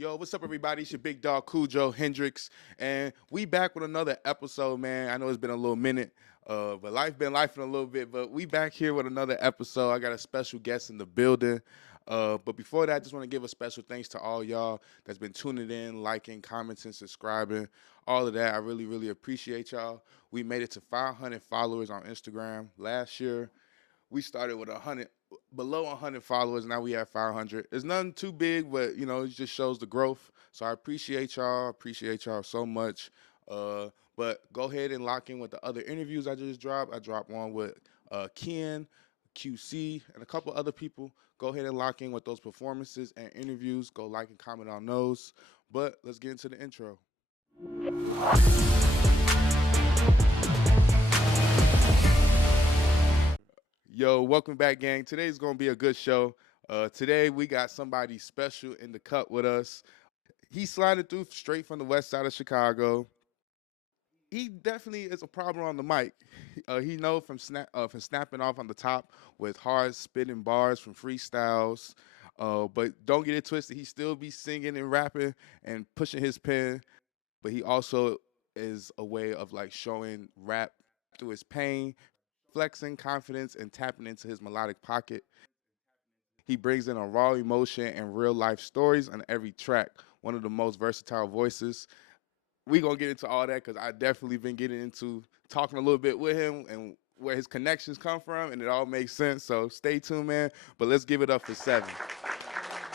Yo, what's up, everybody? It's your big dog Cujo, Hendrix, and we back with another episode, man. I know it's been a little minute, but life been life in a little bit, but we back here with another episode. I got a special guest in the building, but before that, I just want to give a special thanks to all y'all that's been tuning in, liking, commenting, subscribing, all of that. I really, really appreciate y'all. We made it to 500 followers on Instagram last year. We started with 100, below 100 followers. Now we have 500. It's nothing too big, but it just shows the growth. So I appreciate y'all. Appreciate y'all so much. But go ahead and lock in with the other interviews I just dropped. I dropped one with Ken, QC, and a couple other people. Go ahead and lock in with those performances and interviews. Go like and comment on those. But let's get into the intro. Yo, welcome back, gang. Today's going to be a good show. Today, we got somebody special in the cut with us. He slided through straight from the west side of Chicago. He definitely is a problem on the mic. He know from snapping off on the top with hard spitting bars from freestyles. But don't get it twisted. He still be singing and rapping and pushing his pen. But he also is a way of like showing rap through his pain, flexing confidence and tapping into his melodic pocket. He brings in a raw emotion and real life stories on every track. One of the most versatile voices. We gonna get into all that because I definitely been getting into talking a little bit with him and where his connections come from, and it all makes sense. So stay tuned, man. But let's give it up for Seven.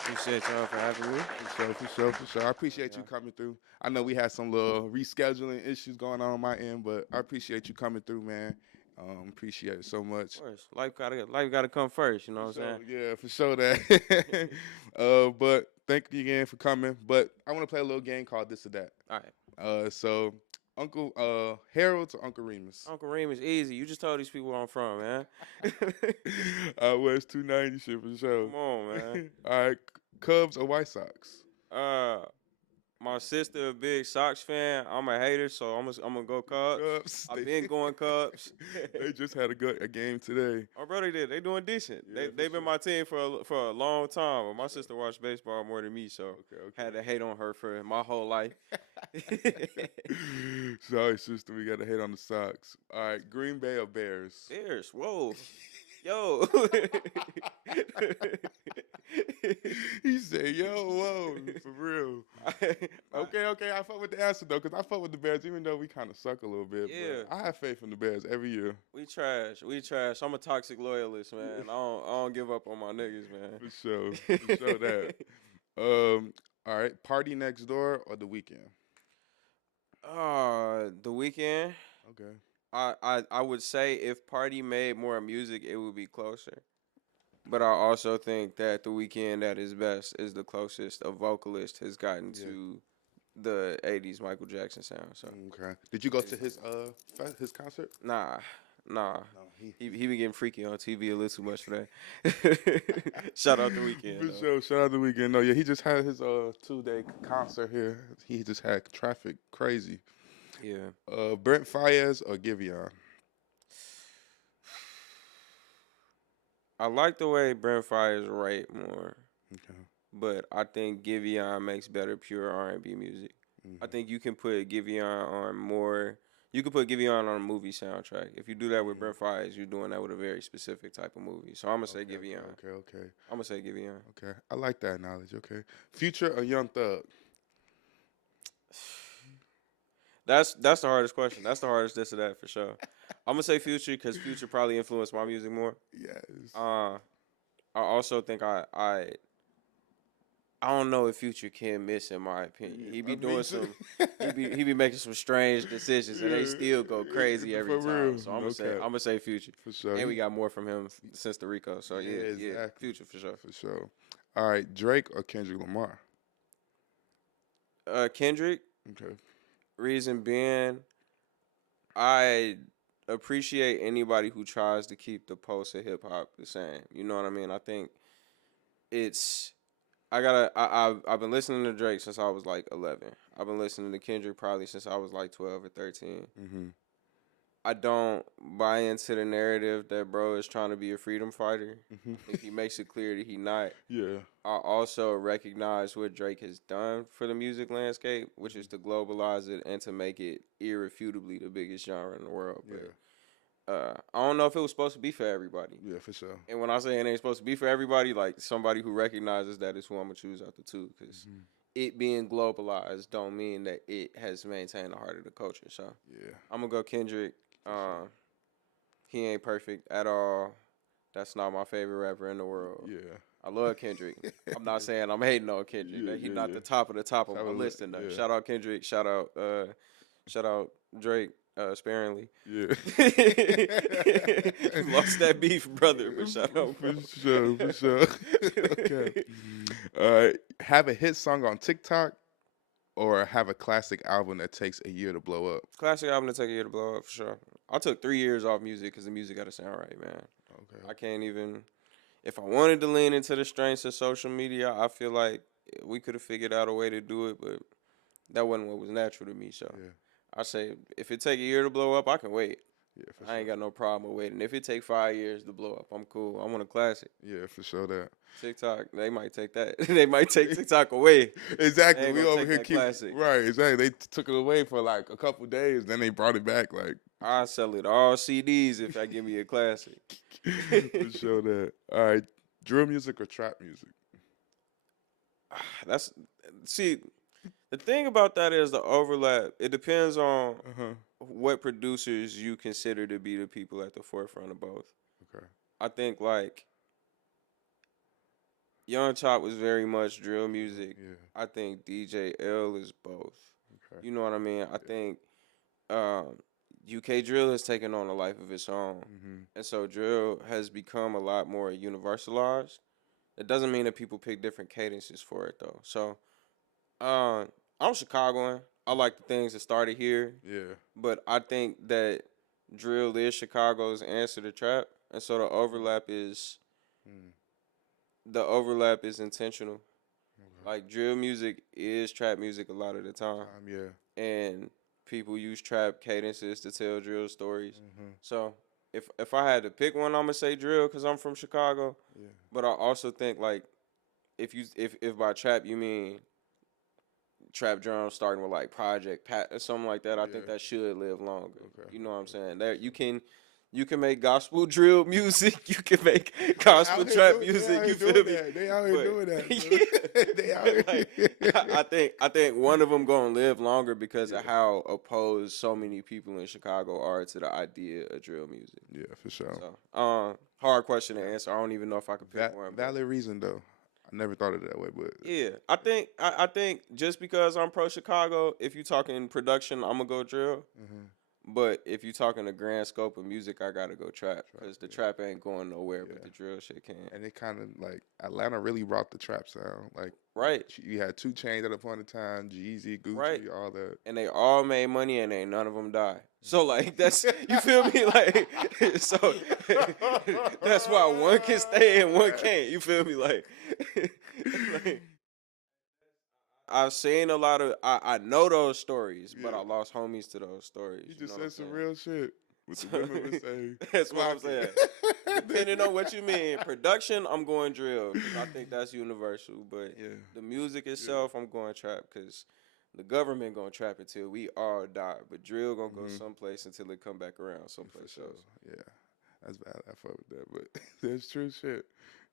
Appreciate y'all for having me. For sure. I appreciate you coming through. I know we had some little rescheduling issues going on my end, but I appreciate you coming through, man. Appreciate it so much. Of course, life gotta come first. You know what I'm saying? Yeah, for sure that. But thank you again for coming. But I want to play a little game called This or That. All right. So Uncle Harold to Uncle Remus. Uncle Remus, easy. You just told these people where I'm from, man. West 290 shit for sure. Come on, man. All right, Cubs or White Sox? My sister a big Sox fan. I'm a hater, so I'm gonna go Cubs. I've been going Cubs. They just had a game today. My brother did. They doing decent. Yeah, They've been my team for a long time. But my sister watched baseball more than me, so had to hate on her for my whole life. Sorry, sister, we got to hate on the Sox. All right, Green Bay or Bears? Bears, whoa. Yo. He said, yo, whoa, for real. Okay, I fuck with the answer, though, because I fuck with the Bears, even though we kind of suck a little bit. Yeah. But I have faith in the Bears every year. We trash. I'm a toxic loyalist, man. I don't give up on my niggas, man. For sure that. All right, Party Next Door or The Weeknd? The Weeknd. Okay. I would say if Party made more music, it would be closer. But I also think that The Weeknd at his best is the closest a vocalist has gotten to the 80s Michael Jackson sound. So okay. Did you go to his concert? Nah. No, He be getting freaky on TV a little too much for that. Shout out The Weeknd. For sure. Shout out The Weeknd. No, yeah, he just had his 2-day concert here. He just had traffic crazy. Yeah. Brent Faiyaz or Giveon? I like the way Brent Faiyaz write more. Okay. But I think Giveon makes better pure R&B music. Mm-hmm. I think you can put Giveon on more. You could put Giveon on a movie soundtrack. If you do that with Brent Faiyaz, you're doing that with a very specific type of movie. So I'm gonna say Giveon. Okay. I'm gonna say Giveon. Okay, I like that knowledge. Okay, Future or Young Thug? That's the hardest question. That's the hardest this or that for sure. I'm gonna say Future because Future probably influenced my music more. Yes. I also think I don't know if Future can miss in my opinion. He be doing some. he be making some strange decisions and they still go crazy every time. Real. So I'm gonna say Future for sure. And we got more from him since the Rico. So yeah, Future for sure. For sure. All right, Drake or Kendrick Lamar? Kendrick. Okay. Reason being, I appreciate anybody who tries to keep the pulse of hip hop the same. You know what I mean? I think it's. I've been listening to Drake since I was like 11. I've been listening to Kendrick probably since I was like 12 or 13. Mm-hmm. I don't buy into the narrative that bro is trying to be a freedom fighter. Mm-hmm. I think he makes it clear that he not. Yeah. I also recognize what Drake has done for the music landscape, which is to globalize it and to make it irrefutably the biggest genre in the world. But I don't know if it was supposed to be for everybody. Yeah, for sure. And when I say it ain't supposed to be for everybody, like somebody who recognizes that is who I'm gonna choose out the two, because it being globalized don't mean that it has maintained the heart of the culture. So yeah, I'm gonna go Kendrick. He ain't perfect at all. That's not my favorite rapper in the world. Yeah. I love Kendrick. I'm not saying I'm hating on Kendrick. Yeah, He's not the top of my list. And yeah. Shout out Kendrick. Shout out Drake. Sparingly. Yeah. Lost that beef, brother. But shout out, for sure. Okay. All right. Have a hit song on TikTok, or have a classic album that takes a year to blow up. Classic album that take a year to blow up, for sure. I took 3 years off music because the music got to sound right, man. Okay. I can't even. If I wanted to lean into the strengths of social media, I feel like we could have figured out a way to do it, but that wasn't what was natural to me. So I say, if it take a year to blow up, I can wait. Yeah, for I ain't got no problem with waiting. If it take 5 years to blow up, I'm cool. I want a classic. Yeah, for sure that. TikTok, they might take that. They might take TikTok away. Exactly. We over here keep classic. Right, exactly. They took it away for like a couple days, then they brought it back. Like I'll sell it all CDs if I give me a classic. For sure that. All right, drill music or trap music? The thing about that is the overlap. It depends on what producers you consider to be the people at the forefront of both. Okay. I think like Young Chop was very much drill music. Yeah. I think DJ L is both. Okay. You know what I mean? I think UK drill has taken on a life of its own. And so drill has become a lot more universalized. It doesn't mean that people pick different cadences for it though. So I'm Chicagoan. I like the things that started here. Yeah. But I think that drill is Chicago's answer to trap. And so the overlap is intentional. Okay. Like drill music is trap music a lot of the time. Yeah. And people use trap cadences to tell drill stories. So if I had to pick one, I'm gonna say drill because I'm from Chicago. Yeah. But I also think like if by trap you mean trap drums starting with like Project Pat or something like that, I think that should live longer. Okay. You know what I'm saying? There you can make gospel drill music. You can make gospel trap music. You feel me? They out here doing that. They out here. I think one of them gonna live longer because of how opposed so many people in Chicago are to the idea of drill music. Yeah, for sure. So, hard question to answer. I don't even know if I could pick one. Valid reason though. I never thought of it that way, but yeah, I think just because I'm pro Chicago, if you talking production, I'm gonna go drill. But if you talking the grand scope of music, I gotta go trap because the trap ain't going nowhere, but the drill shit can. And it kind of like Atlanta really brought the trap sound. Like you had 2 Chainz at a point in time, Jeezy, Gucci, all that, and they all made money, and ain't none of them die. So like that's you feel me like so that's why one can stay and one can't. You feel me like I've seen a lot of I know those stories, but I lost homies to those stories. You just said some real shit. What the women would say. That's what I'm saying. Depending on what you mean. Production, I'm going drill because I think that's universal. But the music itself, I'm going trap because the government going to trap until we all die. But drill going to go someplace until it come back around someplace else. Yeah, that's bad. I fuck with that. But that's true shit.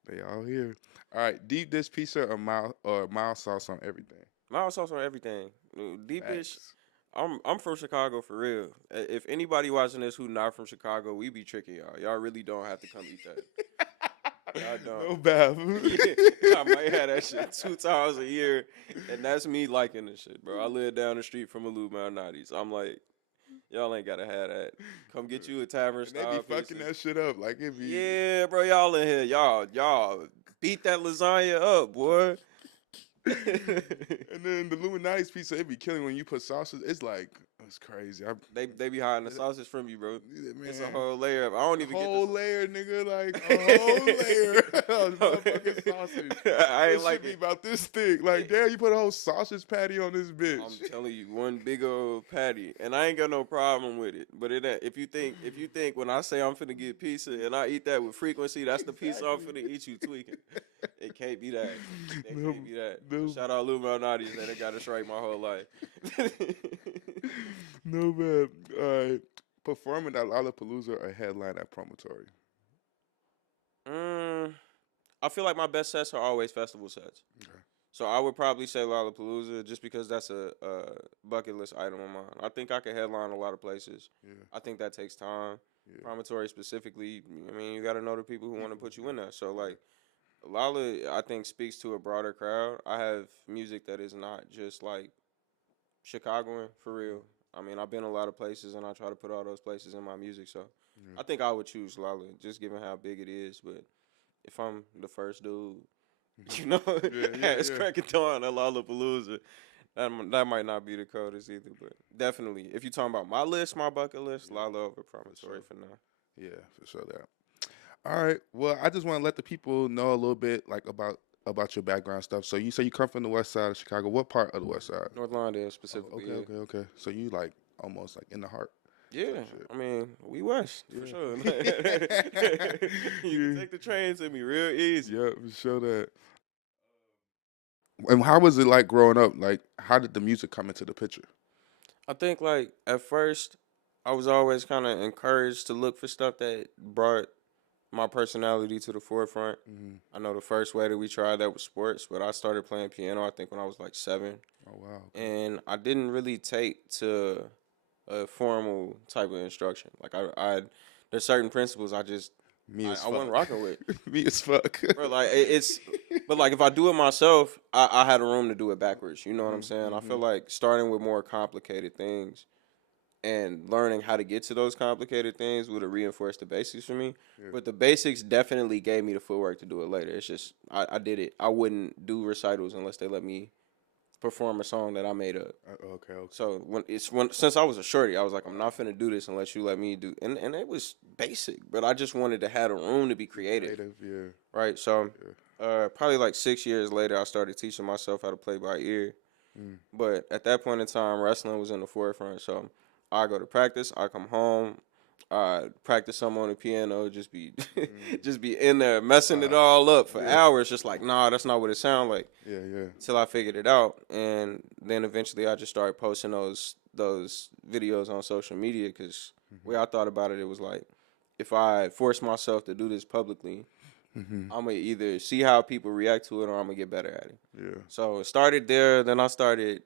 They all here. All right, deep dish pizza or mild sauce on everything? Mild sauce on everything. Deep dish. I'm from Chicago for real. If anybody watching this who not from Chicago, we be tricking y'all. Y'all really don't have to come eat that. Y'all don't. No bad. I might have that shit 2 times a year, and that's me liking this shit, bro. I live down the street from Alou Malnati's. I'm like, y'all ain't gotta have that. Come get you a tavern style. They be fucking that shit up like it be. Yeah, bro, y'all in here, y'all beat that lasagna up, boy. And then the Illuminati's pizza, it be killing when you put sauces. It's like That's crazy. They be hiding the sausage from you, bro. Man, It's a whole layer of. I don't a even get whole this. layer, nigga, like a whole layer of motherfucking sausage. I ain't It like should be it. about this thick. Like, damn, you put a whole sausage patty on this bitch. I'm telling you, one big old patty, and I ain't got no problem with it. But if you think when I say I'm finna get pizza and I eat that with frequency, that's the pizza I'm finna eat. You tweaking. It can't be that. It can't be that. No. Shout out Lou Malnati's that got us right my whole life. No, man. All right. Performing at Lollapalooza or headline at Promontory? I feel like my best sets are always festival sets. Okay. So I would probably say Lollapalooza just because that's a bucket list item of mine. I think I could headline a lot of places. Yeah. I think that takes time. Yeah. Promontory specifically, I mean, you got to know the people who want to put you in there. So, like, Lolla, I think, speaks to a broader crowd. I have music that is not just, like, Chicagoan, for real. I mean, I've been a lot of places, and I try to put all those places in my music. So, Yeah. I think I would choose Lolla, just given how big it is. But if I'm the first dude, you know, it's cracking dawn at Lollapalooza. That might not be the coldest either, but definitely, if you're talking about my list, my bucket list, Lolla over Promontory for now. Yeah, for sure that. All right. Well, I just want to let the people know a little bit, like, about your background stuff. So you say you come from the west side of Chicago. What part of the west side? North Lawndale specifically. Okay. So you, like, almost, like, in the heart. Yeah, I mean, we West, for sure. You can take the train to me real easy. Yeah, for sure that. And how was it like growing up? Like, how did the music come into the picture? I think, like, at first, I was always kind of encouraged to look for stuff that brought my personality to the forefront. Mm-hmm. I know the first way that we tried that was sports, but I started playing piano, I think, when I was, like, 7. Oh, wow. Okay. And I didn't really take to a formal type of instruction. Like, there's certain principles I wasn't rocking with. Me as fuck. Bro, like, but, like, if I do it myself, I had a room to do it backwards. You know what I'm saying? Mm-hmm. I feel like starting with more complicated things and learning how to get to those complicated things would have reinforced the basics for me. Yeah. But the basics definitely gave me the footwork to do it later. It's just, I did it. I wouldn't do recitals unless they let me perform a song that I made up. Okay. So since I was a shorty, I was like, I'm not finna do this unless you let me do. And it was basic, but I just wanted to have a room to be creative. Yeah. Right. So probably like 6 years later, I started teaching myself how to play by ear. But at that point in time, wrestling was in the forefront. So I go to practice. I come home. Practice some on the piano, just be in there messing it all up for hours, just like, nah, that's not what it sounds like. Yeah. Till I figured it out, and then eventually I just started posting those videos on social media, because the way I thought about it, it was like, if I force myself to do this publicly, I'm gonna either see how people react to it or I'm gonna get better at it. Yeah. So it started there. Then I started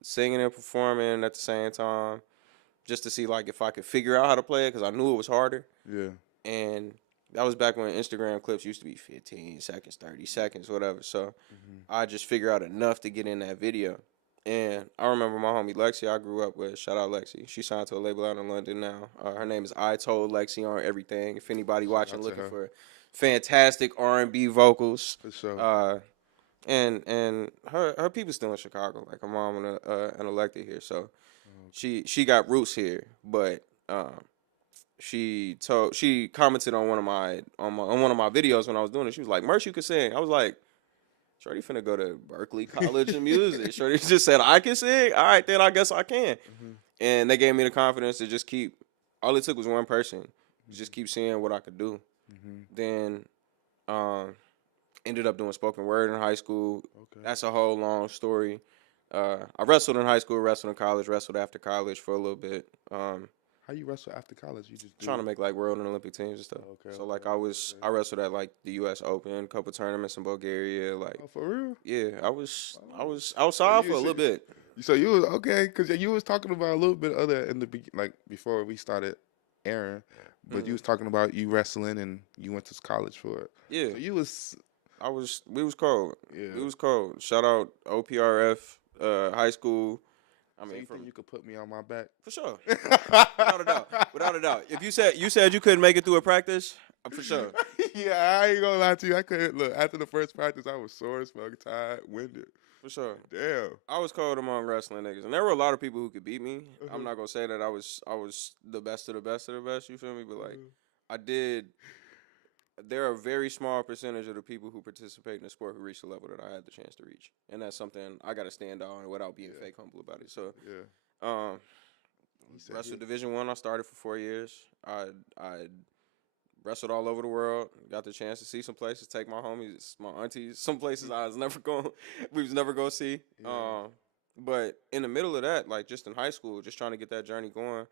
singing and performing at the same time, just to see, like, if I could figure out how to play it, because I knew it was harder. Yeah. And that was back when Instagram clips used to be 15 seconds, 30 seconds, whatever. So I just figured out enough to get in that video. And I remember my homie Lexi, I grew up with. Shout out Lexi. She signed to a label out in London now. Her name is I Told Lexi on everything. If anybody watching looking for fantastic R&B vocals. For sure. And her people still in Chicago. Like, her mom an elected here. So she got roots here, but she commented on one of my videos when I was doing it. She was like, "Merch, you could sing." I was like, "Shorty finna go to Berkeley College of Music." Shorty just said, "I can sing. All right, then I guess I can." And they gave me the confidence to just keep. All it took was one person, just keep seeing what I could do. Then ended up doing spoken word in high school. Okay. That's a whole long story. I wrestled in high school, wrestled in college, wrestled after college for a little bit. How you wrestle after college? You just trying to make, like, world and Olympic teams and stuff. Okay. So, like, I wrestled at, like, the U.S. Open, a couple tournaments in Bulgaria. Like, oh, for real? Yeah, I was outside for a little bit. So you was okay, because you was talking about a little bit other in the like before we started airing, but you was talking about you wrestling and you went to college for it. Yeah. So you was. We was cold. Yeah. We was cold. Shout out OPRF. High school. I mean, so you think you could put me on my back? For sure. Without a doubt. If you said you couldn't make it through a practice, for sure. Yeah, I ain't gonna lie to you. I couldn't. Look, after the first practice, I was sore as fuck, tired, winded. For sure. Damn. I was cold among wrestling niggas, and there were a lot of people who could beat me. I'm Uh-huh. not gonna say that I was the best of the best of the best. You feel me? But like, Uh-huh. I did. There are a very small percentage of the people who participate in the sport who reach the level that I had the chance to reach, and that's something I got to stand on without being Yeah. fake humble about it. So, Yeah. um, He said he. wrestled Division One. I started for 4 years. I wrestled all over the world. Got the chance to see some places, take my homies, my aunties, some places I was never going, we was never gonna see. Yeah. But in the middle of that, like just in high school, just trying to get that journey going.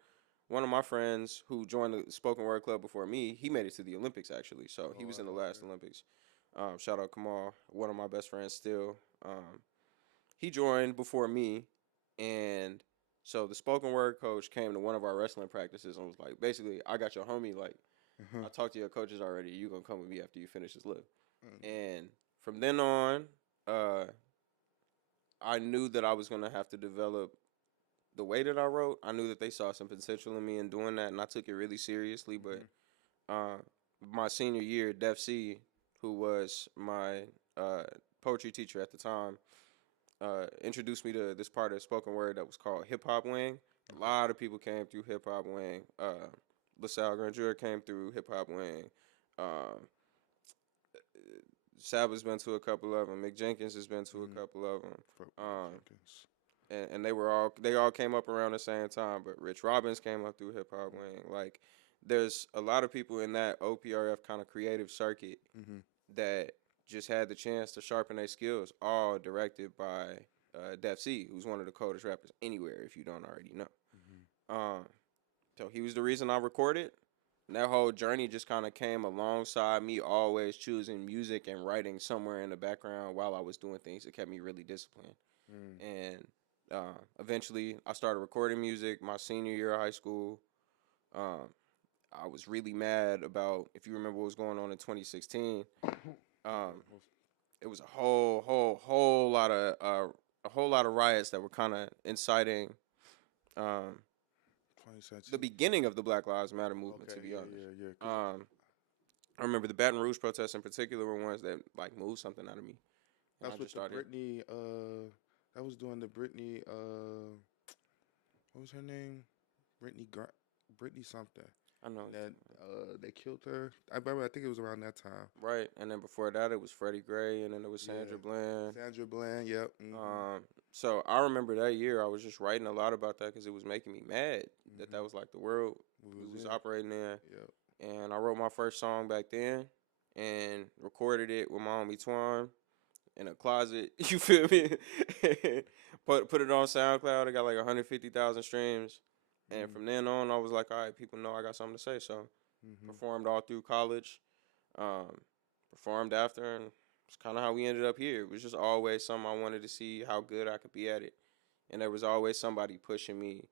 One of my friends who joined the spoken word club before me, he made it to the Olympics actually. So he was in the last Olympics. Shout out Kamal, one of my best friends still. He joined before me, and so the spoken word coach came to one of our wrestling practices and was like, basically, I got your homie. Like, Uh-huh. I talked to your coaches already. You gonna come with me after you finish this lift. Uh-huh. And from then on, uh, I knew that I was gonna have to develop the way that I wrote. I knew that they saw some potential in me in doing that, and I took it really seriously. But uh, my senior year, C, who was my poetry teacher at the time, introduced me to this part of spoken word that was called Hip Hop Wing. A lot of people came through Hip Hop Wing. LaSalle Grandeur came through Hip Hop Wing. Um, Saba's been to a couple of them. Mick Jenkins has been to a couple of them. Fuck Um, Jenkins. and they all came up around the same time. But Rich Robbins came up through Hip Hop Wing. Like, there's a lot of people in that OPRF kind of creative circuit that just had the chance to sharpen their skills, all directed by C, who's one of the coldest rappers anywhere, if you don't already know. So he was the reason I recorded. And that whole journey just kind of came alongside me always choosing music and writing somewhere in the background while I was doing things that kept me really disciplined. And eventually, I started recording music my senior year of high school. I was really mad about, if you remember what was going on in 2016. It was a whole lot of riots that were kind of inciting um, the beginning of the Black Lives Matter movement. Okay, To be yeah, honest, yeah. I remember the Baton Rouge protests in particular were ones that like moved something out of me, and I That's just what the started. Britney. That was doing the Britney. What was her name? Britney something. I know That they killed her. I remember. I think it was around that time. right, and then before that it was Freddie Gray, and then it was Sandra Bland. Sandra Bland. Yep. So I remember that year I was just writing a lot about that because it was making me mad that was like the world we was operating in. Yep. And I wrote my first song back then and recorded it with my homie Twan in a closet. You feel me? put it on SoundCloud. I got like 150,000 streams. And from then on, I was like, all right, people know I got something to say. So performed all through college, performed after, and it's kind of how we ended up here. It was just always something I wanted to see how good I could be at it. And there was always somebody pushing me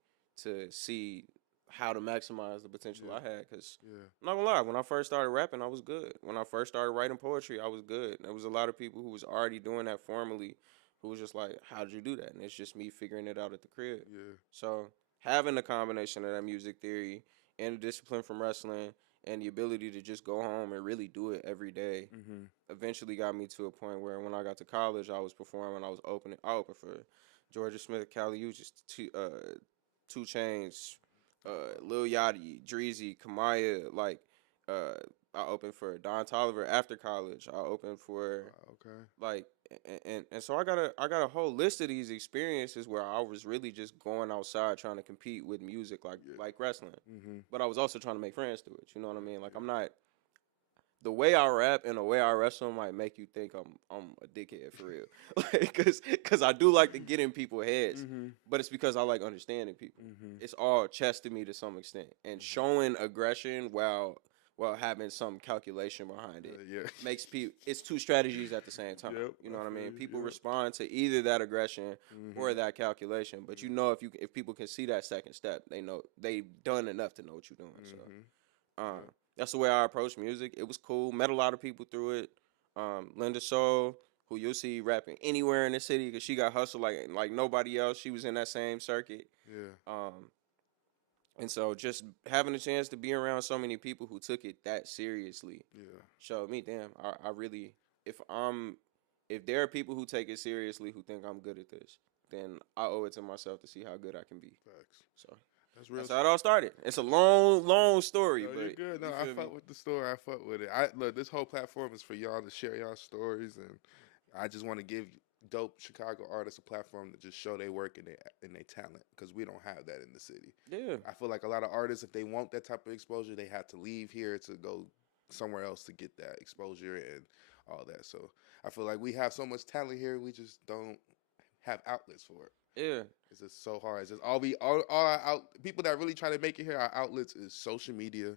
to see how to maximize the potential I had. Because I'm not gonna lie, when I first started rapping, I was good. When I first started writing poetry, I was good. There was a lot of people who was already doing that formally who was just like, how'd you do that? And it's just me figuring it out at the crib. Yeah. So having the combination of that music theory and the discipline from wrestling and the ability to just go home and really do it every day eventually got me to a point where when I got to college, I was performing. I opened for Georgia Smith, Cali Uchis, Two Chains, Lil Yachty, Dreezy, Kamaya. Like, I opened for Don Toliver after college. I opened for like, and so I got a whole list of these experiences where I was really just going outside trying to compete with music like wrestling, but I was also trying to make friends through it. You know what I mean? Like, I'm not. The way I rap and the way I wrestle might make you think I'm a dickhead for real, like, cause I do like to get in people's heads, but it's because I like understanding people. It's all chess to me to some extent, and showing aggression while having some calculation behind it makes people. It's two strategies at the same time. You know what I mean? People respond to either that aggression or that calculation, but you know if people can see that second step, they know they've done enough to know what you're doing. So. That's the way I approach music. It was cool. Met a lot of people through it. Linda Soul, who you'll see rapping anywhere in the city because she got hustled like nobody else. She was in that same circuit. And so just having a chance to be around so many people who took it that seriously showed me, damn, I really, if I'm if there are people who take it seriously who think I'm good at this, then I owe it to myself to see how good I can be. Facts. So That's real. that's how it all started. It's a long story, No, you're but good. No, you I feel me? fuck with the story. I fuck with it. I look. This whole platform is for y'all to share y'all stories, and I just want to give dope Chicago artists a platform to just show their work and their talent because we don't have that in the city. Yeah, I feel like a lot of artists, if they want that type of exposure, they have to leave here to go somewhere else to get that exposure and all that. So I feel like we have so much talent here, we just don't have outlets for it. yeah, It's just so hard. It's just all our people that really try to make it here. Our outlets is social media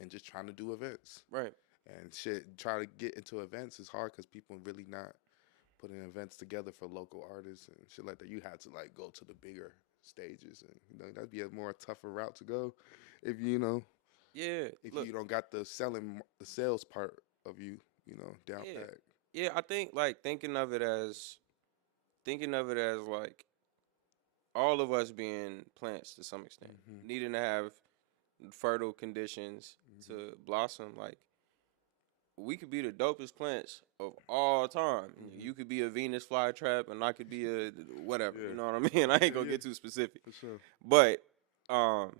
and just trying to do events right. and shit. Trying to get into events is hard because people really not putting events together for local artists and shit like that. You have to like go to the bigger stages, and that'd be a more tougher route to go if Yeah, if look, you don't got the sales part of you down yeah, pat. yeah. I think like thinking of it as like all of us being plants to some extent, Mm-hmm. needing to have fertile conditions Mm-hmm. to blossom. Like we could be the dopest plants of all time. Mm-hmm. You could be a Venus flytrap, and I could be a whatever. Yeah. You know what I mean? I ain't Yeah. gonna Yeah. get too specific, For sure. but um,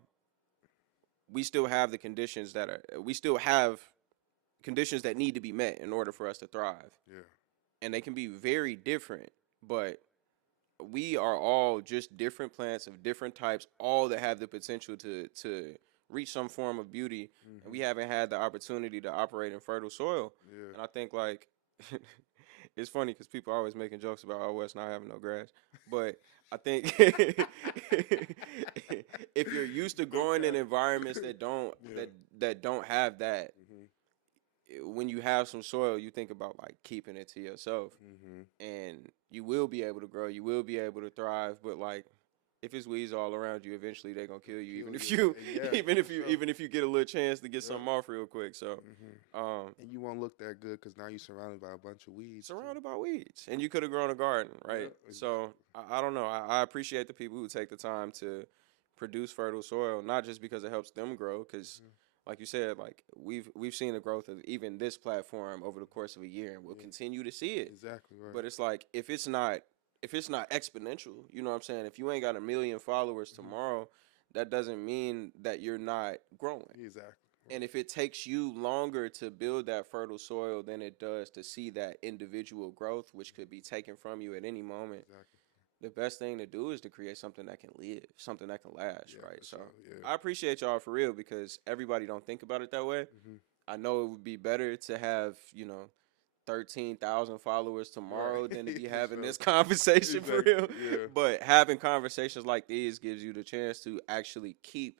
we still have the conditions we still have conditions that need to be met in order for us to thrive, Yeah. and they can be very different, but we are all just different plants of different types, all that have the potential to reach some form of beauty, and Mm-hmm. we haven't had the opportunity to operate in fertile soil. Yeah. And I think like it's funny because people are always making jokes about out west not having no grass, but I think if you're used to growing in environments that don't Yeah. that don't have that, Mm-hmm. when you have some soil, you think about like keeping it to yourself, Mm-hmm. and you will be able to grow, you will be able to thrive. But like, if it's weeds all around you, eventually they're gonna kill you, even if you, Yeah, for sure. even if you get a little chance to get Yeah. something off real quick. So, Mm-hmm. And you won't look that good because now you're surrounded by a bunch of weeds. Too. surrounded by weeds, and you could have grown a garden, right? Yeah, So I don't know. I appreciate the people who take the time to produce fertile soil, not just because it helps them grow, because like you said, like we've seen the growth of even this platform over the course of a year, and we'll continue to see it. Exactly right. But it's like if it's not exponential, you know what I'm saying? If you ain't got 1 million followers tomorrow, that doesn't mean that you're not growing. Exactly. And if it takes you longer to build that fertile soil than it does to see that individual growth, which could be taken from you at any moment, Exactly. the best thing to do is to create something that can live, something that can last, Yeah, right? for So sure, yeah. I appreciate y'all for real because everybody don't think about it that way. Mm-hmm. I know it would be better to have, 13,000 followers tomorrow than to be For having sure. this conversation for Exactly, real. yeah. But having conversations like these gives you the chance to actually keep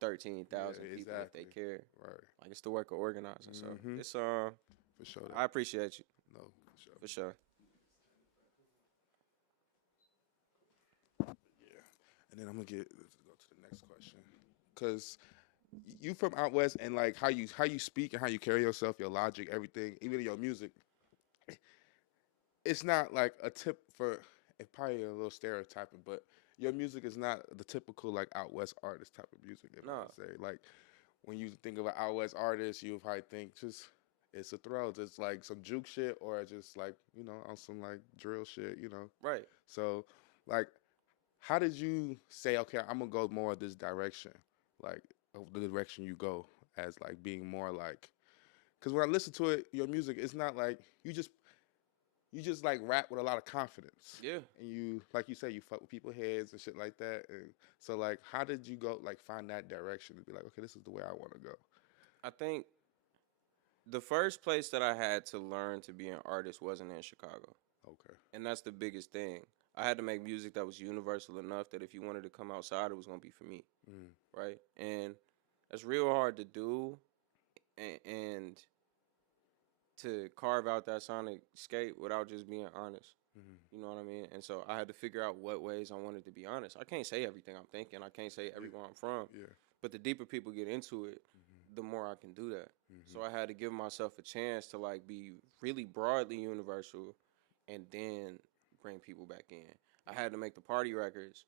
13,000 Yeah, people if they exactly. care. Right. Like it's the work of organizing. So Mhm. it's For sure. I appreciate you No, for sure. for sure. Yeah. And then I'm gonna go to the next question, cause you from out west and like how you speak and how you carry yourself, your logic, everything, even your music. It's not like a tip for. It's probably a little stereotyping, but your music is not the typical like out west artist type of music. If I No. would say like when you think of an out west artist, you probably think just it's a throw, just like some juke shit, or just like on some like drill shit. Right. So like, how did you say, okay, I'm gonna go more this direction, like of the direction you go as like being more like, because when I listen to it, your music, it's not like you just like rap with a lot of confidence. Yeah. And you, like you say, you fuck with people's heads and shit like that. And so like, how did you go like find that direction to be like, okay, this is the way I want to go? I think the first place that I had to learn to be an artist wasn't in Chicago. Okay. And that's the biggest thing. I had to make music that was universal enough that if you wanted to come outside, it was going to be for me. Mm. Right? And that's real hard to do. And to carve out that sonic scape without just being honest. Mm-hmm. You know what I mean? And so I had to figure out what ways I wanted to be honest. I can't say everything I'm thinking. I can't say everywhere I'm from. Yeah. But the deeper people get into it, the more I can do that. So I had to give myself a chance to like be really broadly universal and then bring people back in. I had to make the party records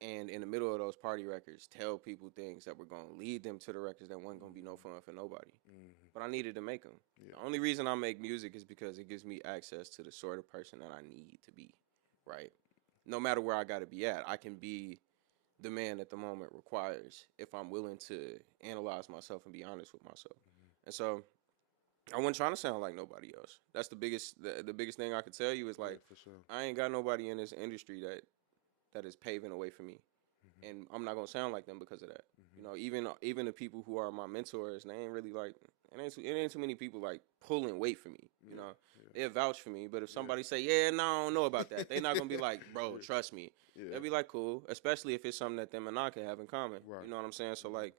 and in the middle of those party records, tell people things that were gonna lead them to the records that wasn't gonna be no fun for nobody. But I needed to make them. Yeah. The only reason I make music is because it gives me access to the sort of person that I need to be, right? No matter where I gotta be at, I can be the man that the moment requires if I'm willing to analyze myself and be honest with myself. And so I wasn't trying to sound like nobody else. That's the biggest thing I could tell you is like, Yeah, for sure. I ain't got nobody in this industry that is paving the way for me, and I'm not gonna sound like them because of that. You know, even the people who are my mentors, they ain't really like, it ain't too many people like pulling weight for me. You know, they'll vouch for me, but if somebody say, yeah, no, I don't know about that, they not gonna be like, bro, trust me. They'll be like, cool, especially if it's something that them and I can have in common. Right. You know what I'm saying? So like,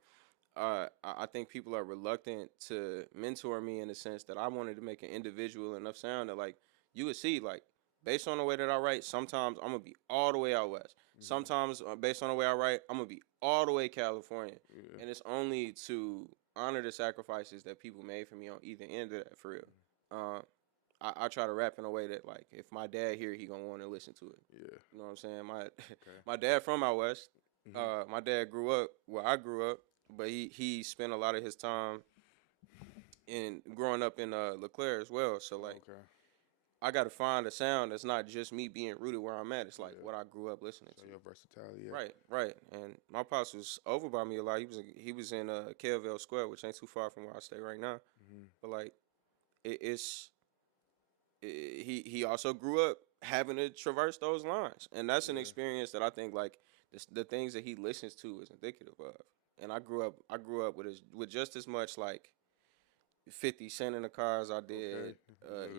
I think people are reluctant to mentor me in the sense that I wanted to make an individual enough sound that like you would see like, based on the way that I write, sometimes I'm gonna be all the way out west. Sometimes based on the way I write, I'm gonna be all the way California. And it's only to honor the sacrifices that people made for me on either end of that, for real. I try to rap in a way that like, if my dad here, he gonna want to listen to it. Yeah. You know what I'm saying? My dad from out west. My dad grew up where I grew up, but he spent a lot of his time in growing up in LeClaire as well. So like, I got to find a sound that's not just me being rooted where I'm at. It's like what I grew up listening to. Your versatility. Yeah. Right. And my pops was over by me a lot. He was in Kelville Square, which ain't too far from where I stay right now. But like, he also grew up having to traverse those lines, and that's an experience that I think like the things that he listens to is indicative of. And I grew up with just as much like 50 Cent in the car as I did,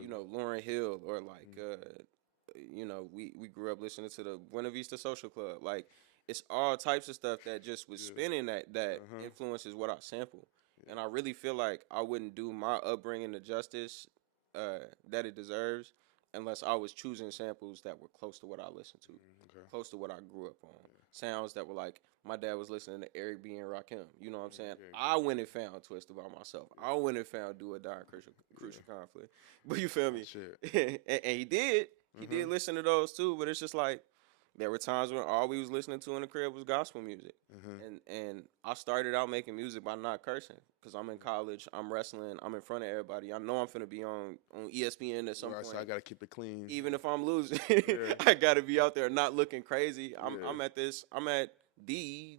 you know, Lauryn Hill, or like, you know, we grew up listening to the Buena Vista Social Club. Like, it's all types of stuff that just was spinning that influences what I sample. And I really feel like I wouldn't do my upbringing the justice that it deserves unless I was choosing samples that were close to what I listened to, close to what I grew up on. Sounds that were like, my dad was listening to Eric B. and Rakim. You know what I'm saying? I went and found Twist About Myself. I went and found Do or Die, Crucial Conflict. But you feel me? and he did. He did listen to those too, but it's just like, there were times when all we was listening to in the crib was gospel music. And I started out making music by not cursing, because I'm in college, I'm wrestling, I'm in front of everybody. I know I'm finna be on ESPN at some point. So I gotta keep it clean. Even if I'm losing, I gotta be out there not looking crazy. I'm at the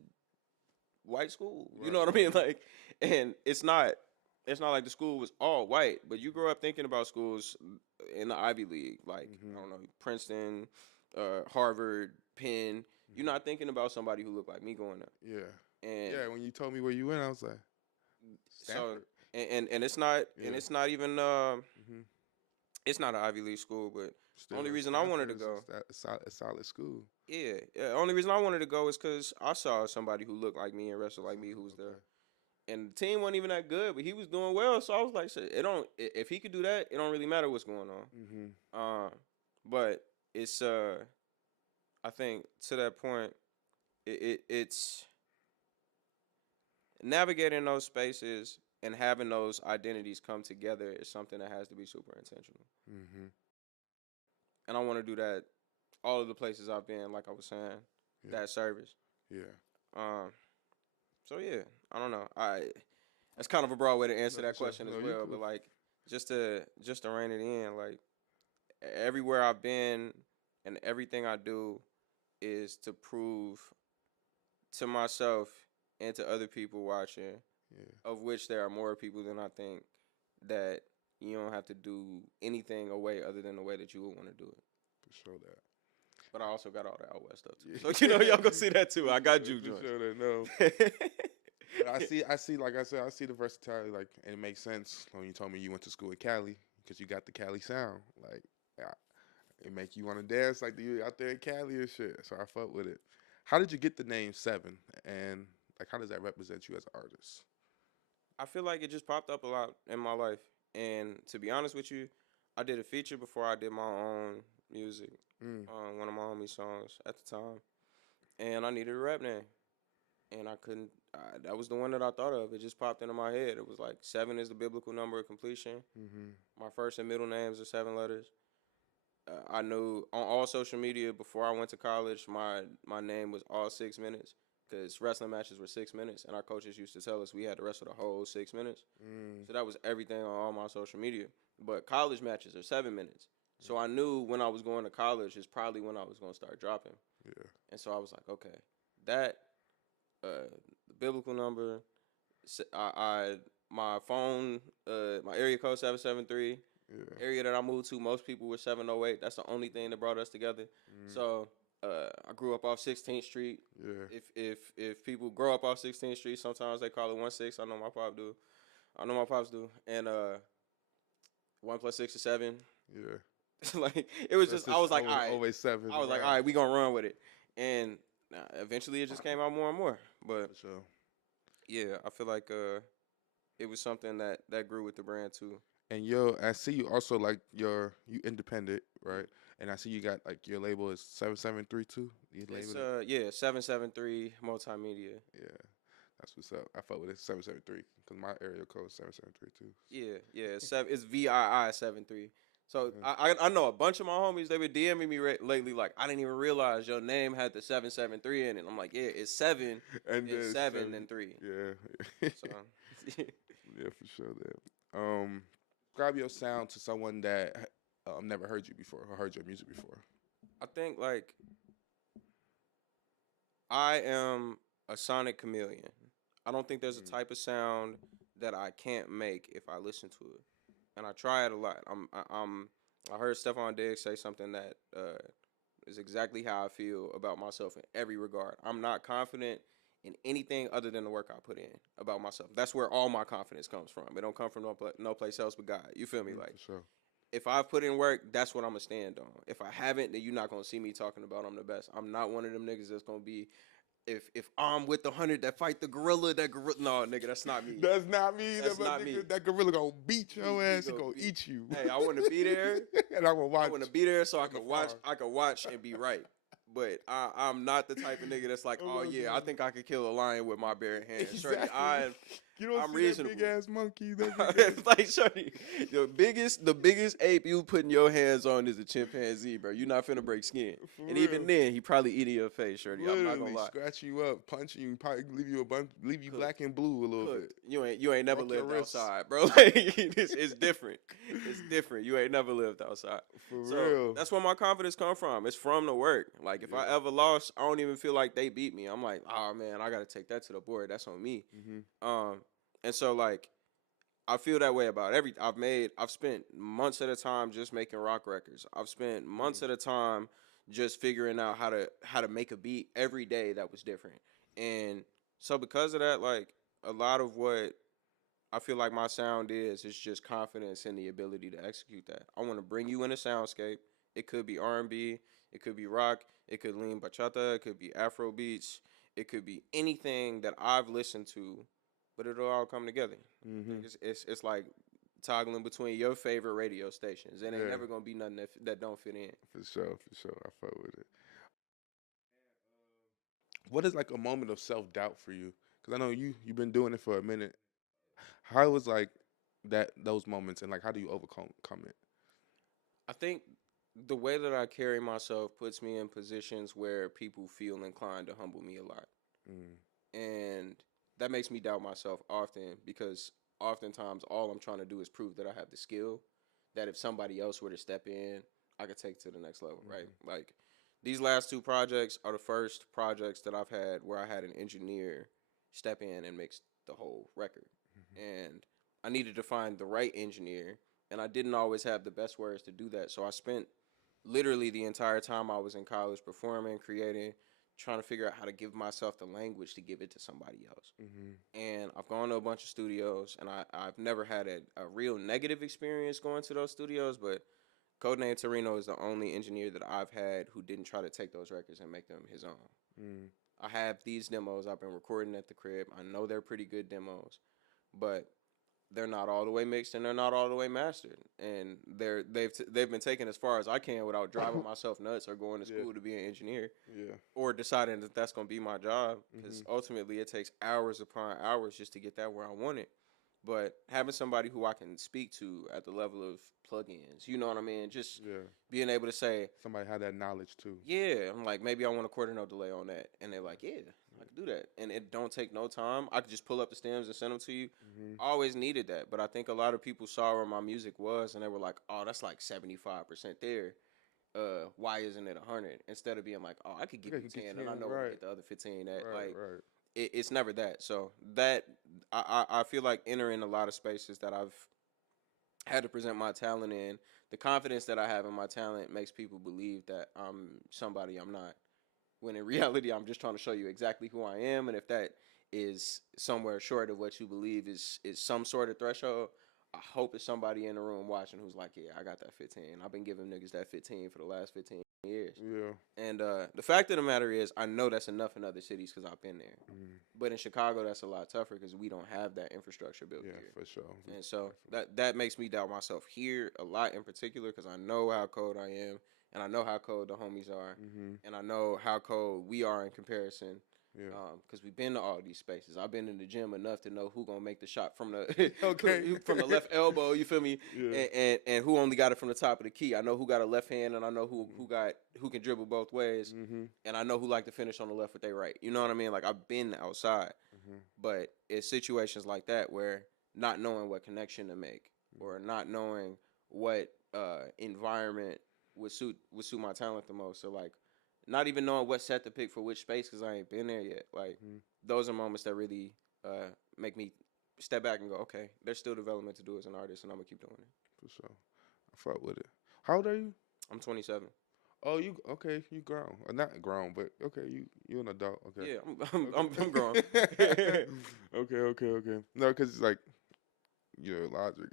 white school. You know what I mean? Like, and it's not like the school was all white, but you grow up thinking about schools in the Ivy League, like, I don't know, Princeton, Harvard, Penn. You're not thinking about somebody who looked like me going there. Yeah. And when you told me where you went, I was like, Stanford. So and it's not even it's not an Ivy League school, but the only reason I wanted to go, a solid school. Yeah. Only reason I wanted to go is because I saw somebody who looked like me and wrestled like me who was there. And the team wasn't even that good, but he was doing well. So I was like, shit, if he could do that, it don't really matter what's going on. But it's I think to that point, it's navigating those spaces and having those identities come together is something that has to be super intentional. And I want to do that all of the places I've been, like I was saying, that service. So yeah, I don't know. That's kind of a broad way to answer that question as well. But like, just to rein it in, like, everywhere I've been and everything I do is to prove to myself and to other people watching, of which there are more people than I think, that you don't have to do anything away other than the way that you would want to do it. For sure that. But I also got all the out west stuff too. So, you know, y'all go see that too. I got juke joints. For sure that, no. I see, like I said, I see the versatility, like, and it makes sense when you told me you went to school in Cali, because you got the Cali sound. Like, it make you want to dance like you out there in Cali and shit. So I fuck with it. How did you get the name Seven? And like, how does that represent you as an artist? I feel like it just popped up a lot in my life. And to be honest with you, I did a feature before I did my own music on one of my homies' songs at the time. And I needed a rap name. And I couldn't, that was the one that I thought of. It just popped into my head. It was like 7 is the biblical number of completion. My first and middle names are 7 letters. I knew on all social media before I went to college, my name was all 6 minutes because wrestling matches were 6 minutes, and our coaches used to tell us we had to wrestle the whole 6 minutes. So that was everything on all my social media. But college matches are 7 minutes. So I knew when I was going to college is probably when I was going to start dropping. Yeah. And so I was like, okay, that the biblical number, my phone, my area code 773. Yeah. Area that I moved to, most people were 708. That's the only thing that brought us together. So I grew up off 16th Street. Yeah. If people grow up off 16th Street, sometimes they call it 16. I know my pop do. I know my pops do. And 1 + 6 is 7. Yeah. Like it was just I was like, all right. Always 7. I was like, all right, we gonna run with it. And eventually it just came out more and more. But For sure. yeah, I feel like it was something that grew with the brand too. And I see you also like you independent, right? And I see you got like your label is 7732. You It's label it? 773 multimedia. Yeah, that's what's up. I fuck with it 773 because my area code is 7732. Yeah. It's VII 73. So I know a bunch of my homies. They been DMing me lately. Like I didn't even realize your name had the 773 in it. I'm like, yeah, it's 7 and 7 and 3. Yeah. So Yeah, for sure. That. Describe your sound to someone that never heard you before or heard your music before. I think like I am a sonic chameleon. I don't think there's a type of sound that I can't make if I listen to it, and I try it a lot. I heard Stephon Diggs say something that is exactly how I feel about myself in every regard. I'm not confident in anything other than the work I put in about myself. That's where all my confidence comes from. It don't come from no place else but God. You feel me? Like, For sure. if I've put in work, that's what I'm gonna stand on. If I haven't, then you're not gonna see me talking about I'm the best. I'm not one of them niggas that's gonna be. If I'm with the 100 that fight the gorilla, no, nigga, that's not me. That's not me. That's not me. That gorilla gonna beat your ass. He gonna eat you. Hey, I want to be there, and I'm gonna watch. I want to be there so I can watch. I can watch and be right. But I'm not the type of nigga that's like, oh yeah, I think I could kill a lion with my bare hands. Exactly. Shorty, you don't I'm see reasonable. that big ass monkey. That big ass... Like, shorty, the biggest ape you putting your hands on is a chimpanzee, bro. You're not finna break skin. For and real. even then, he probably eating your face, shorty. Literally, I'm not gonna lie. Scratch you up, punch you, probably leave you black and blue a little bit. You ain't never Broke your lived wrists. outside, bro. Like it's different. It's different. You ain't never lived outside. For So real. that's where my confidence come from. It's from the work. Like if I ever lost, I don't even feel like they beat me. I'm like, oh man, I gotta take that to the board. That's on me. Mm-hmm. And so like I feel that way about I've spent months at a time just making rock records. I've spent months at a time just figuring out how to make a beat every day that was different. And so because of that, like a lot of what I feel like my sound is just confidence in the ability to execute that. I want to bring you in a soundscape. It could be R&B, it could be rock, it could lean bachata, it could be Afro beats, it could be anything that I've listened to, but it'll all come together. Mm-hmm. It's like toggling between your favorite radio stations. It ain't never gonna be nothing that don't fit in. For sure. I fuck with it. What is like a moment of self-doubt for you? Because I know you've been doing it for a minute. How was like those moments, and like how do you overcome it? I think the way that I carry myself puts me in positions where people feel inclined to humble me a lot. And that makes me doubt myself often because oftentimes all I'm trying to do is prove that I have the skill that if somebody else were to step in, I could take to the next level, right? Like these last 2 projects are the first projects that I've had where I had an engineer step in and mix the whole record. And I needed to find the right engineer, and I didn't always have the best words to do that. So I spent literally the entire time I was in college performing, creating, trying to figure out how to give myself the language to give it to somebody else. And I've gone to a bunch of studios, and I've never had a real negative experience going to those studios, but Codename Torino is the only engineer that I've had who didn't try to take those records and make them his own. I have these demos I've been recording at the crib. I know they're pretty good demos, but they're not all the way mixed and they're not all the way mastered. And they've been taken as far as I can without driving myself nuts or going to school to be an engineer. Or deciding that that's going to be my job. Because ultimately it takes hours upon hours just to get that where I want it. but having somebody who I can speak to at the level of plugins, you know what I mean? Just Yeah. being able to say, Somebody had that knowledge too. yeah, I'm like, maybe I want a quarter note delay on that. And they're like, yeah, I can do that. And it don't take no time. I could just pull up the stems and send them to you. Mm-hmm. I always needed that. But I think a lot of people saw where my music was and they were like, oh, that's like 75% there. Why isn't it 100? Instead of being like, oh, I could give you 10 and I know where to right. get the other 15 at. Right, Like, right. it's never that. So that, I feel like entering a lot of spaces that I've had to present my talent in, the confidence that I have in my talent makes people believe that I'm somebody I'm not. When in reality, I'm just trying to show you exactly who I am, and if that is somewhere short of what you believe is some sort of threshold, I hope it's somebody in the room watching who's like, yeah, I got that 15. I've been giving niggas that 15 for the last 15 years. Yeah. And the fact of the matter is, I know that's enough in other cities because I've been there. Mm. But in Chicago, that's a lot tougher because we don't have that infrastructure built Yeah, here. for sure. And so that makes me doubt myself here a lot in particular because I know how cold I am and I know how cold the homies are Mm-hmm. and I know how cold we are in comparison. Yeah. Because we've been to all these spaces. I've been in the gym enough to know who gonna make the shot from the Okay. from the left elbow. You feel me? Yeah. And who only got it from the top of the key. I know who got a left hand, and I know who can dribble both ways, Mm-hmm. and I know who like to finish on the left with their right. You know what I mean? Like I've been outside, Mm-hmm. but it's situations like that where not knowing what connection to make or not knowing what environment would suit my talent the most. So like not even knowing what set to pick for which space because I ain't been there yet. Like those are moments that really make me step back and go, okay, there's still development to do as an artist, and I'm gonna keep doing it. For sure. I fuck with it. How old are you? I'm 27. Oh, you okay? You grown? Not grown, but okay. You an adult? Okay. Yeah, I'm grown. Okay. No, because it's like your logic.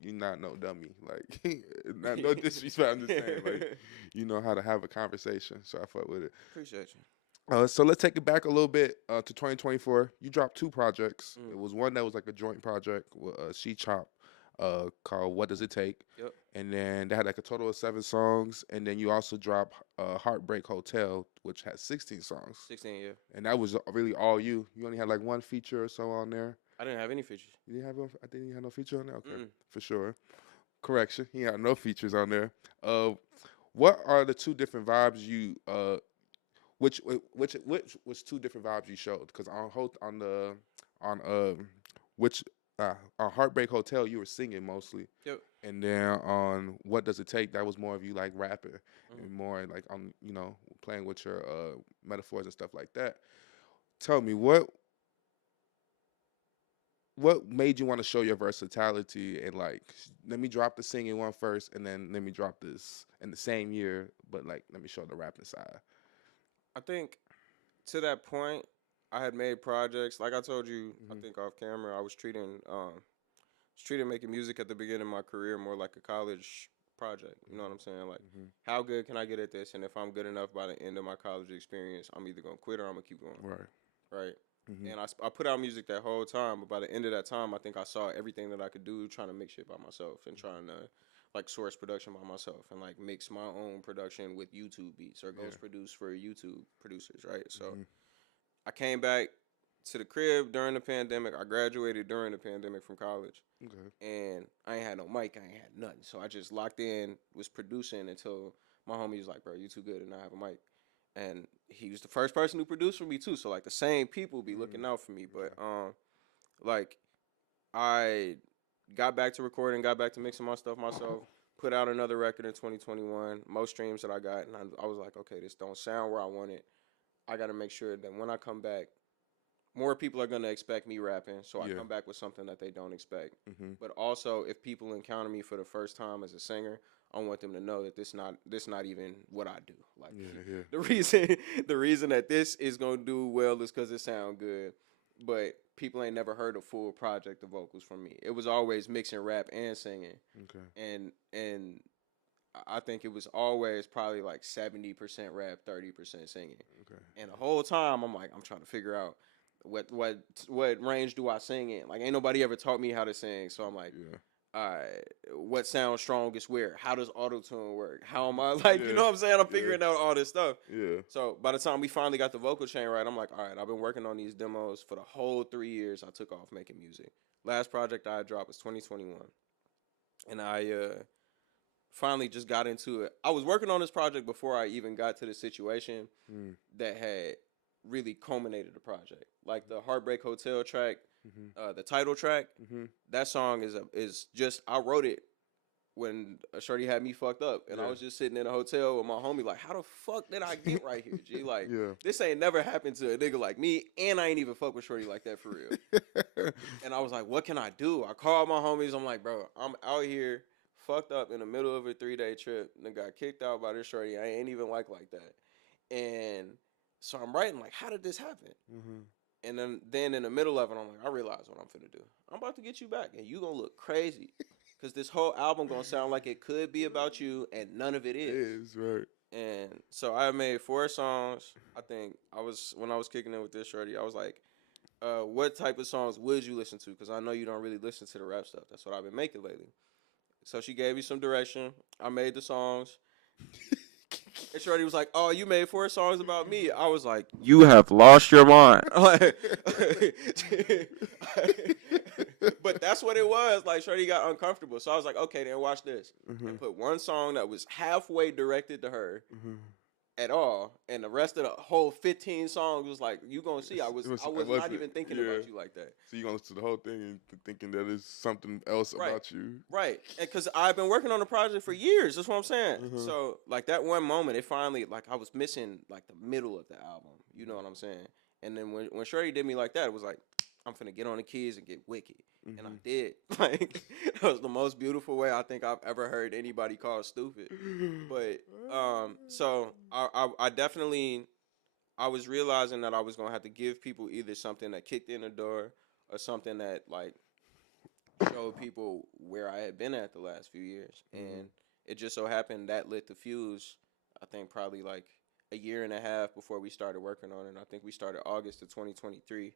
You not no dummy. Like not no disrespect. I'm just saying like you know how to have a conversation. So I fuck with it. Appreciate you. So let's take it back a little bit to 2024. You dropped 2 projects. It was one that was like a joint project with She Chop called What Does It Take? Yep. And then they had like a total of 7 songs. And then you also dropped Heartbreak Hotel, which had 16 songs. 16, yeah. And that was really all you. You only had like 1 feature or so on there. I didn't have any features. You didn't have I think you had no feature on there? Okay. Mm-mm. For sure. Correction. He had no features on there. What are the 2 different vibes you which was 2 different vibes you showed? Because on Heartbreak Hotel you were singing mostly. Yep. And then on What Does It Take, that was more of you like rapping and more like on playing with your metaphors and stuff like that. Tell me what made you want to show your versatility and like let me drop the singing one first and then let me drop this in the same year, but like let me show the rapping side. I think to that point, I had made projects. Like I told you, I think off camera, I was treating making music at the beginning of my career more like a college project. You know what I'm saying? Like, how good can I get at this? And if I'm good enough by the end of my college experience, I'm either gonna quit or I'm gonna keep going. Right. And I put out music that whole time, but by the end of that time, I think I saw everything that I could do trying to make shit by myself and trying to like source production by myself and like mix my own production with YouTube beats or ghost produce for YouTube producers, right? So I came back to the crib during the pandemic. I graduated during the pandemic from college. Okay. And I ain't had no mic, I ain't had nothing. So I just locked in, was producing until my homie was like, bro, you too good to not have a mic. And he was the first person who produced for me too. So like the same people be looking out for me. But like I got back to recording, got back to mixing my stuff myself, put out another record in 2021, most streams that I got, and I was like, okay, this don't sound where I want it. I got to make sure that when I come back, more people are going to expect me rapping, so I come back with something that they don't expect. But also, if people encounter me for the first time as a singer, I want them to know that this not even what I do. Like the reason that this is going to do well is because it sound good. But people ain't never heard a full project of vocals from me. It was always mixing rap and singing. Okay. And I think it was always probably like 70% rap, 30% singing. Okay. And the whole time I'm trying to figure out what range do I sing in? Like ain't nobody ever taught me how to sing, so I'm like, what sounds strongest where? How does auto-tune work? How am I like, you know what I'm saying? I'm figuring out all this stuff. Yeah. So by the time we finally got the vocal chain right, I'm like, all right, I've been working on these demos for the whole 3 years. I took off making music. Last project I dropped was 2021. And I finally just got into it. I was working on this project before I even got to the situation that had really culminated the project. Like the Heartbreak Hotel track, the title track, that song is just, I wrote it when a shorty had me fucked up, and I was just sitting in a hotel with my homie, like, how the fuck did I get right here, G? Like, this ain't never happened to a nigga like me, and I ain't even fuck with shorty like that for real. And I was like, what can I do? I called my homies. I'm like, bro, I'm out here fucked up in the middle of a 3-day trip, and got kicked out by this shorty I ain't even like that. And so I'm writing, like, how did this happen? And then in the middle of it, I'm like, I realize what I'm finna do. I'm about to get you back, and you gonna look crazy. Because this whole album gonna sound like it could be about you, and none of it is. It is, right. And so I made 4 songs. I think when I was kicking in with this shorty, I was like, what type of songs would you listen to? Because I know you don't really listen to the rap stuff. That's what I've been making lately. So she gave me some direction. I made the songs. And shorty was like, oh, you made 4 songs about me. I was like, you have lost your mind. But that's what it was. Like, shorty got uncomfortable. So I was like, okay, then watch this. And put one song that was halfway directed to her at all. And the rest of the whole 15 songs was like, you gonna see, I was not even thinking about you like that. So you gonna listen to the whole thing and thinking that it's something else about you. Right. And because I've been working on the project for years. That's what I'm saying. So, like, that one moment, it finally, like, I was missing, like, the middle of the album. You know what I'm saying? And then when shorty did me like that, it was like, I'm finna get on the keys and get wicked. And I did. Like, that was the most beautiful way I think I've ever heard anybody call stupid. But, so I definitely, I was realizing that I was gonna have to give people either something that kicked in the door or something that, like, showed people where I had been at the last few years. And it just so happened that lit the fuse, I think probably like a year and a half before we started working on it. I think we started August of 2023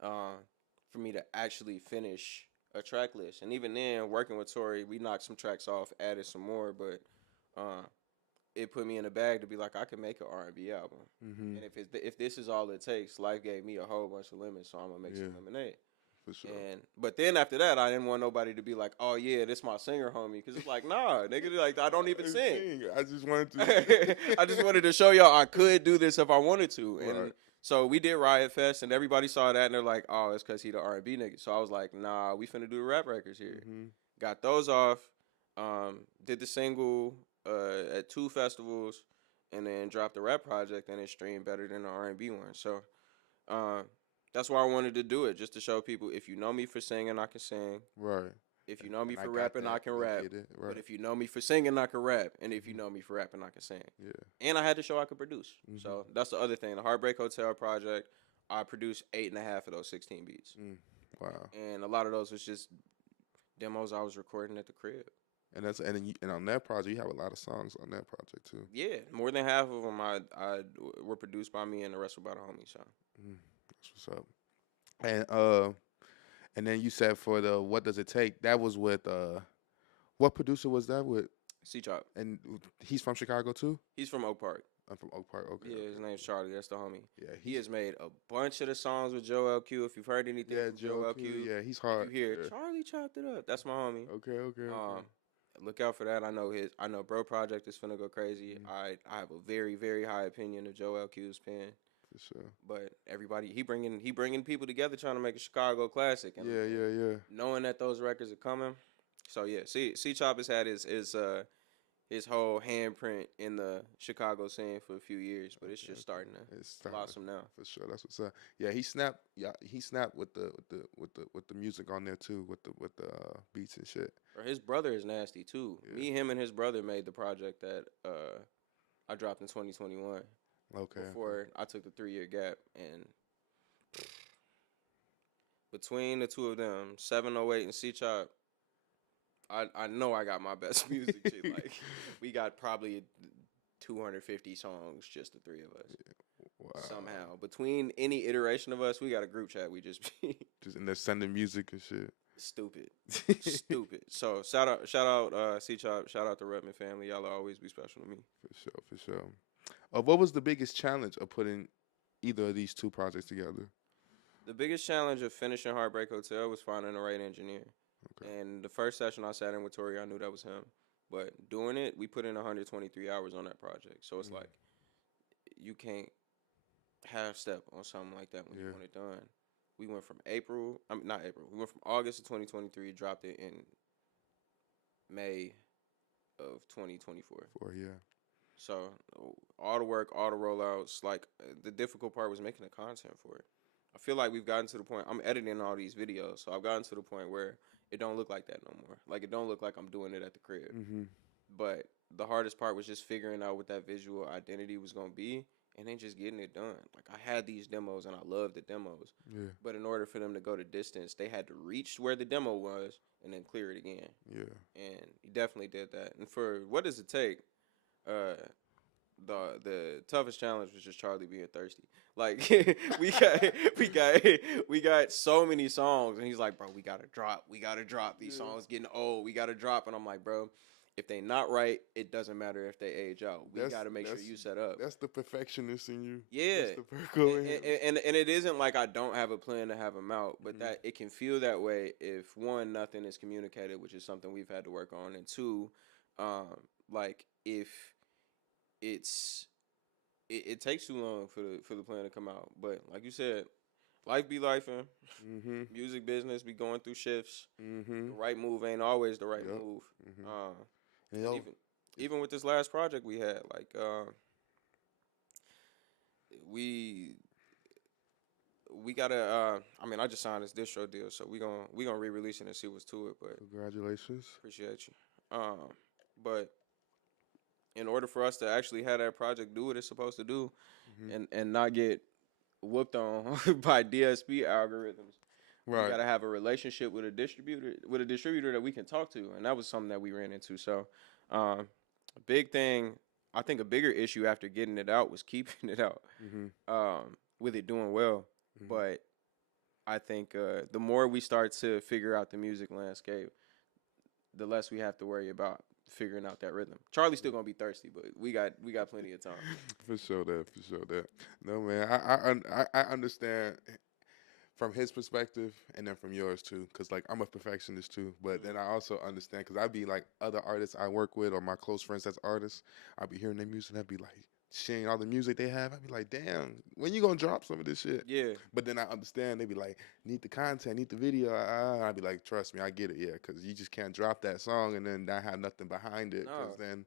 for me to actually finish a track list. And even then, working with Tori, we knocked some tracks off, added some more, but it put me in a bag to be like, I can make an R&B album. And if this is all it takes, life gave me a whole bunch of lemons, so I'm going to make some lemonade. For sure. But then after that, I didn't want nobody to be like, oh, yeah, this my singer homie. Because it's like, nah, nigga, like, I don't even sing. I just wanted to. I just wanted to show y'all I could do this if I wanted to. And so we did Riot Fest, and everybody saw that, and they're like, oh, it's because he the R&B nigga. So I was like, nah, we finna do the rap records here. Got those off, did the single at 2 festivals, and then dropped the rap project, and it streamed better than the R&B one. So that's why I wanted to do it, just to show people, if you know me for singing, I can sing. Right. If you know me for rapping, I can rap. Right. But if you know me for singing, I can rap. And if you know me for rapping, I can sing. Yeah. And I had to show I could produce. So that's the other thing. The Heartbreak Hotel project, I produced 8.5 of those 16 beats. Wow. And a lot of those was just demos I was recording at the crib. And and on that project, you have a lot of songs on that project too. Yeah, more than half of them I were produced by me, and the rest were by the homies. So that's what's up. And then you said for the What Does It Take? That was with what producer was that with? C-Chop. And he's from Chicago too? He's from Oak Park. I'm from Oak Park. Okay. Yeah, his name's Charlie. That's the homie. Yeah, he has made a bunch of the songs with Joe LQ. If you've heard anything from Joe LQ, yeah, he's hard. You hear Charlie chopped it up. That's my homie. Okay. Look out for that. I know Bro Project is finna go crazy. I have a very, very high opinion of Joe LQ's pen. For sure. But everybody, he bringing people together trying to make a Chicago classic. And yeah. Knowing that those records are coming. So yeah, C-Chop has had his whole handprint in the Chicago scene for a few years, but it's just starting to blossom now. For sure, that's what's up. Yeah, he snapped. Yeah, he snapped with the music on there too, with the beats and shit. Or his brother is nasty too. Yeah. Me, him, and his brother made the project that I dropped in 2021. Okay. Before I took the 3-year gap, and between the two of them, 708 and C-Chop, I know I got my best music shit. Like, we got probably 250 songs, just the 3 of us. Yeah. Wow. Somehow, between any iteration of us, we got a group chat. We just and they're sending music and shit. Stupid. Stupid. So shout out C Chop, shout out the Redman family. Y'all will always be special to me. For sure. What was the biggest challenge of putting either of these two projects together? The biggest challenge of finishing Heartbreak Hotel was finding the right engineer. Okay. And the first session I sat in with Tori, I knew that was him. But doing it, we put in 123 hours on that project. So it's like, you can't half step on something like that when you want it done. We went from we went from August of 2023, dropped it in May of 2024. So all the work, all the rollouts, like the difficult part was making the content for it. I feel like we've gotten to the point, I'm editing all these videos, so I've gotten to the point where it don't look like that no more. Like, it don't look like I'm doing it at the crib. But the hardest part was just figuring out what that visual identity was going to be and then just getting it done. Like, I had these demos and I loved the demos. But in order for them to go the distance, they had to reach where the demo was and then clear it again. And he definitely did that. And for what does it take, the toughest challenge was just Charlie being thirsty. Like, we got so many songs, and he's like, bro, we gotta drop. These songs getting old. We gotta drop. And I'm like, bro, if they not right, it doesn't matter if they age out. We gotta make sure you set up. That's the perfectionist in you. Yeah. That's the Virgo in you. And it isn't like I don't have a plan to have them out, but that it can feel that way if one, nothing is communicated, which is something we've had to work on, and two, like if it takes too long for the plan to come out. But like you said, life be lifing. Music business be going through shifts. The right move ain't always the right move. Even with this last project we had, like we gotta I just signed this distro deal, so we gonna re-release it and see what's to it. But congratulations. Appreciate you. But in order for us to actually have that project do what it's supposed to do, and not get whooped on by DSP algorithms, we gotta have a relationship with a distributor that we can talk to, and that was something that we ran into. So, a big thing, I think a bigger issue after getting it out was keeping it out, with it doing well. But I think the more we start to figure out the music landscape, the less we have to worry about figuring out that rhythm. Charlie's still gonna be thirsty, but we got plenty of time. For sure that. No, man, I understand from his perspective and then from yours too, because like I'm a perfectionist too, but then I also understand because I be like other artists I work with or my close friends that's artists, I be hearing their music and I be like sharing all the music they have. I be like, damn, when you gonna drop some of this shit? Yeah. But then I understand they be like, need the content, need the video. I be like, trust me, I get it, yeah, because you just can't drop that song and then not have nothing behind it, because then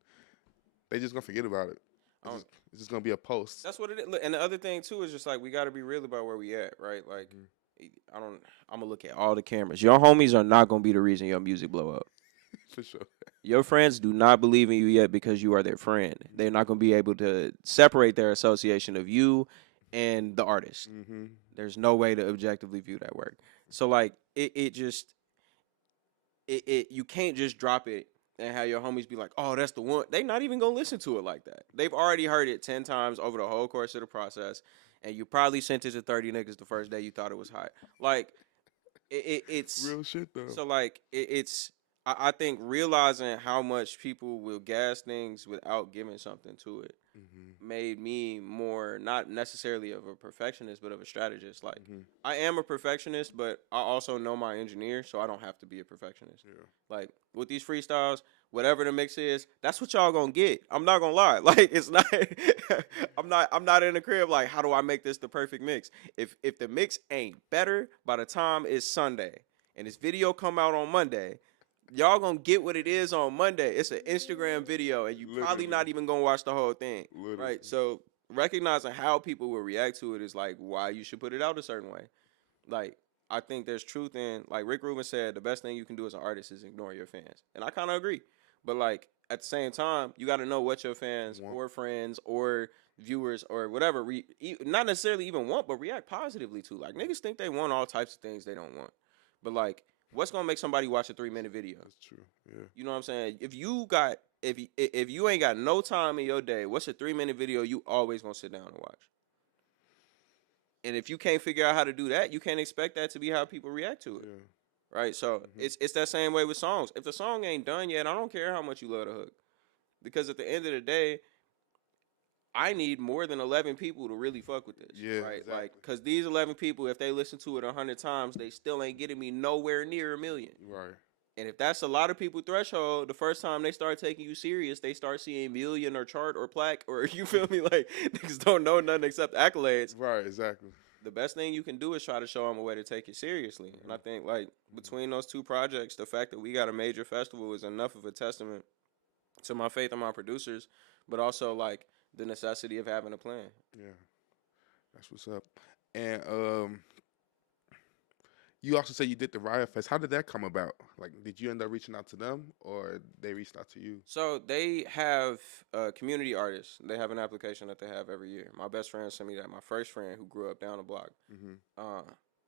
they just gonna forget about it. It's just gonna be a post. That's what it is. And the other thing too is just like we got to be real about where we at, right? Like, I'm gonna look at all the cameras. Your homies are not gonna be the reason your music blow up. For sure. Your friends do not believe in you yet because you are their friend. They're not going to be able to separate their association of you and the artist. There's no way to objectively view that work. So like you can't just drop it and have your homies be like, oh, that's the one. They not even going to listen to it like that. They've already heard it 10 times over the whole course of the process, and you probably sent it to 30 niggas the first day you thought it was hot. Like it's real shit though. So like I think realizing how much people will gas things without giving something to it made me more, not necessarily of a perfectionist, but of a strategist. Like, I am a perfectionist, but I also know my engineer, so I don't have to be a perfectionist. Like, with these freestyles, whatever the mix is, that's what y'all gonna get. I'm not gonna lie. Like, it's not, I'm not in the crib like, how do I make this the perfect mix? If the mix ain't better by the time it's Sunday and this video come out on Monday, y'all gonna get what it is on Monday. It's an Instagram video, and you probably not even gonna watch the whole thing, right? So recognizing how people will react to it is like why you should put it out a certain way. Like, I think there's truth in, like Rick Rubin said, the best thing you can do as an artist is ignore your fans, and I kind of agree. But like at the same time, you got to know what your fans or friends or viewers or whatever, not necessarily even want, but react positively to. Like, niggas think they want all types of things they don't want, but like, what's gonna make somebody watch a 3-minute video? That's true. Yeah. You know what I'm saying? If you ain't got no time in your day, what's a 3-minute video you always gonna sit down and watch? And if you can't figure out how to do that, you can't expect that to be how people react to it. right? So it's that same way with songs. If the song ain't done yet, I don't care how much you love the hook, because at the end of the day, I need more than 11 people to really fuck with this, Yeah, right? Like, exactly. because these 11 people, if they listen to it 100 times, they still ain't getting me nowhere near a million. Right. And if that's a lot of people threshold, the first time they start taking you serious, they start seeing million or chart or plaque, or you feel me? Like, niggas don't know nothing except accolades. Right, exactly. The best thing you can do is try to show them a way to take it seriously. And I think, like, between those two projects, the fact that we got a major festival is enough of a testament to my faith in my producers, but also, like, the necessity of having a plan. Yeah, that's what's up. And you also say you did the Riot Fest. How did that come about? Like, did you end up reaching out to them, or they reached out to you? So they have community artists. They have an application that they have every year. My best friend sent me that. My first friend who grew up down the block. Uh,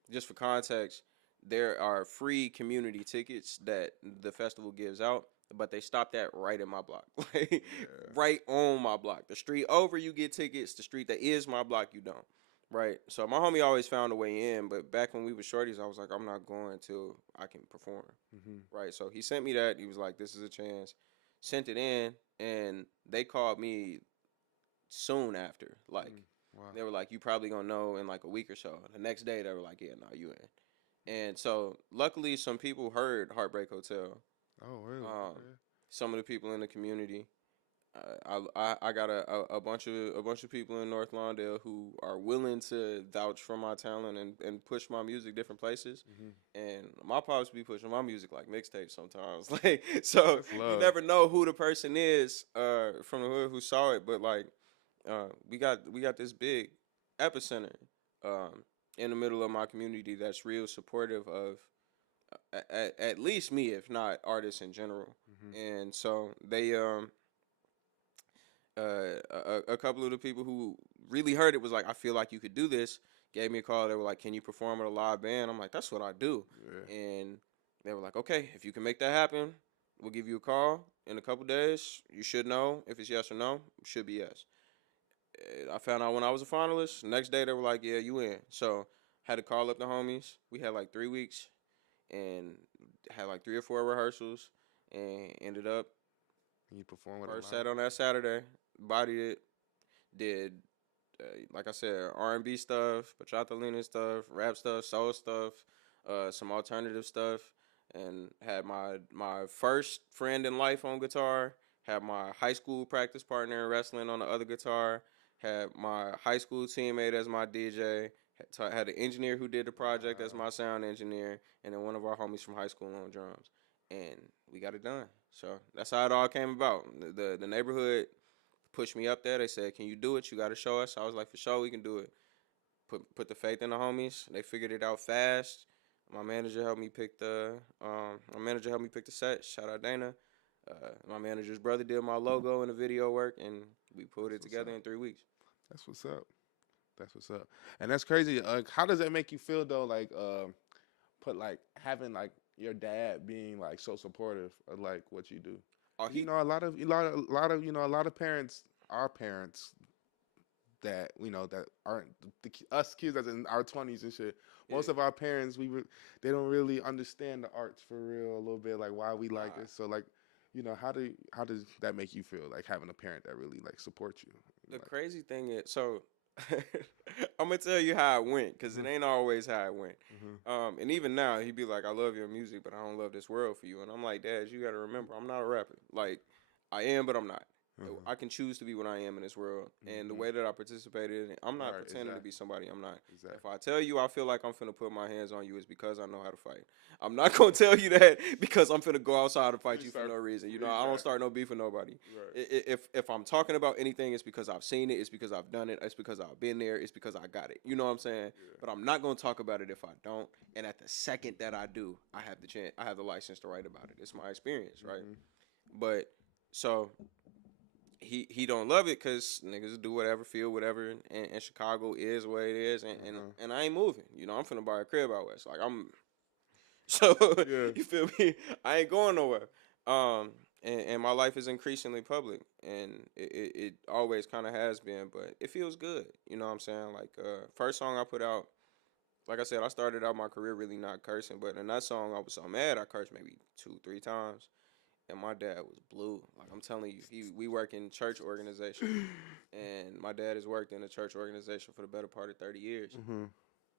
just for context, there are free community tickets that the festival gives out, but they stopped that right in my block, like right on my block. The street over, you get tickets. The street that is my block, you don't. Right. So my homie always found a way in, but back when we were shorties, I was like, I'm not going until I can perform. Right. So he sent me that. He was like, this is a chance. Sent it in, and they called me soon after. Like, Wow. they were like, you probably gonna know in like a week or so. The next day, they were like, yeah, no, you in. And so luckily, some people heard Heartbreak Hotel. Oh, really? Okay. Some of the people in the community. I got a bunch of people in North Lawndale who are willing to vouch for my talent and push my music different places. And my pops be pushing my music like mixtapes sometimes. Like, so you never know who the person is from the hood who saw it. But like, we got this big epicenter in the middle of my community that's real supportive of at least me, if not artists in general. And so they a couple of the people who really heard it was like, I feel like you could do this, gave me a call. They were like, can you perform at a live band? I'm like, that's what I do. Yeah. And they were like, okay, if you can make that happen, we'll give you a call in a couple days. You should know if it's yes or no. It should be yes. I found out when I was a finalist. Next day they were like, yeah, you in. So had to call up the homies. We had like 3 weeks and had like 3 or 4 rehearsals, and ended up Can you perform with first set on that Saturday. Bodied it. Did like I said, R&B stuff, bachata leaning stuff, rap stuff, soul stuff, some alternative stuff, and had my first friend in life on guitar. Had my high school practice partner in wrestling on the other guitar. Had my high school teammate as my DJ. Had an engineer who did the project as my sound engineer, and then one of our homies from high school on drums. And we got it done. So that's how it all came about. The neighborhood pushed me up there. They said, can you do it? You got to show us. I was like, for sure, we can do it. Put the faith in the homies. They figured it out fast. My manager helped me pick the set. Shout out Dana. My manager's brother did my logo and the video work, and we put it together in 3 weeks. That's what's up. That's what's up. And that's crazy. How does that make you feel though? Like, having like your dad being like so supportive of like what you do. Oh, You know, a lot of parents, our parents, that that aren't us kids that's in our 20s and shit. Most of our parents, they don't really understand the arts for real a little bit, like why we like it. So like, how does that make you feel, like having a parent that really like supports you? The crazy thing is, so I'm gonna tell you how it went, because it ain't always how it went. And even now, he'd be like, I love your music, but I don't love this world for you. And I'm like, Dad, you gotta remember, I'm not a rapper. Like, I am, but I'm not. I can choose to be what I am in this world. And the way that I participated in it, I'm not pretending to be somebody I'm not. If I tell you I feel like I'm finna put my hands on you, it's because I know how to fight. I'm not gonna tell you that because I'm finna go outside and fight you for no reason. I don't start no beef with nobody. If I'm talking about anything, it's because I've seen it. It's because I've done it. It's because I've been there. It's because I got it. You know what I'm saying? But I'm not gonna talk about it if I don't. And at the second that I do, I have the chance. I have the license to write about it. It's my experience, right? But so. He don't love it because niggas do whatever, feel whatever, and Chicago is the way it is, and I ain't moving. I'm finna buy a crib out west. Like, I'm, so you feel me? I ain't going nowhere. And my life is increasingly public, and it always kind of has been, but it feels good. You know what I'm saying? Like, first song I put out like I said, I started out my career really not cursing, but in that song, I was so mad I cursed maybe 2, 3 times, and my dad was blue. Like I'm telling you, we work in church organization, and my dad has worked in a church organization for the better part of 30 years. Mm-hmm.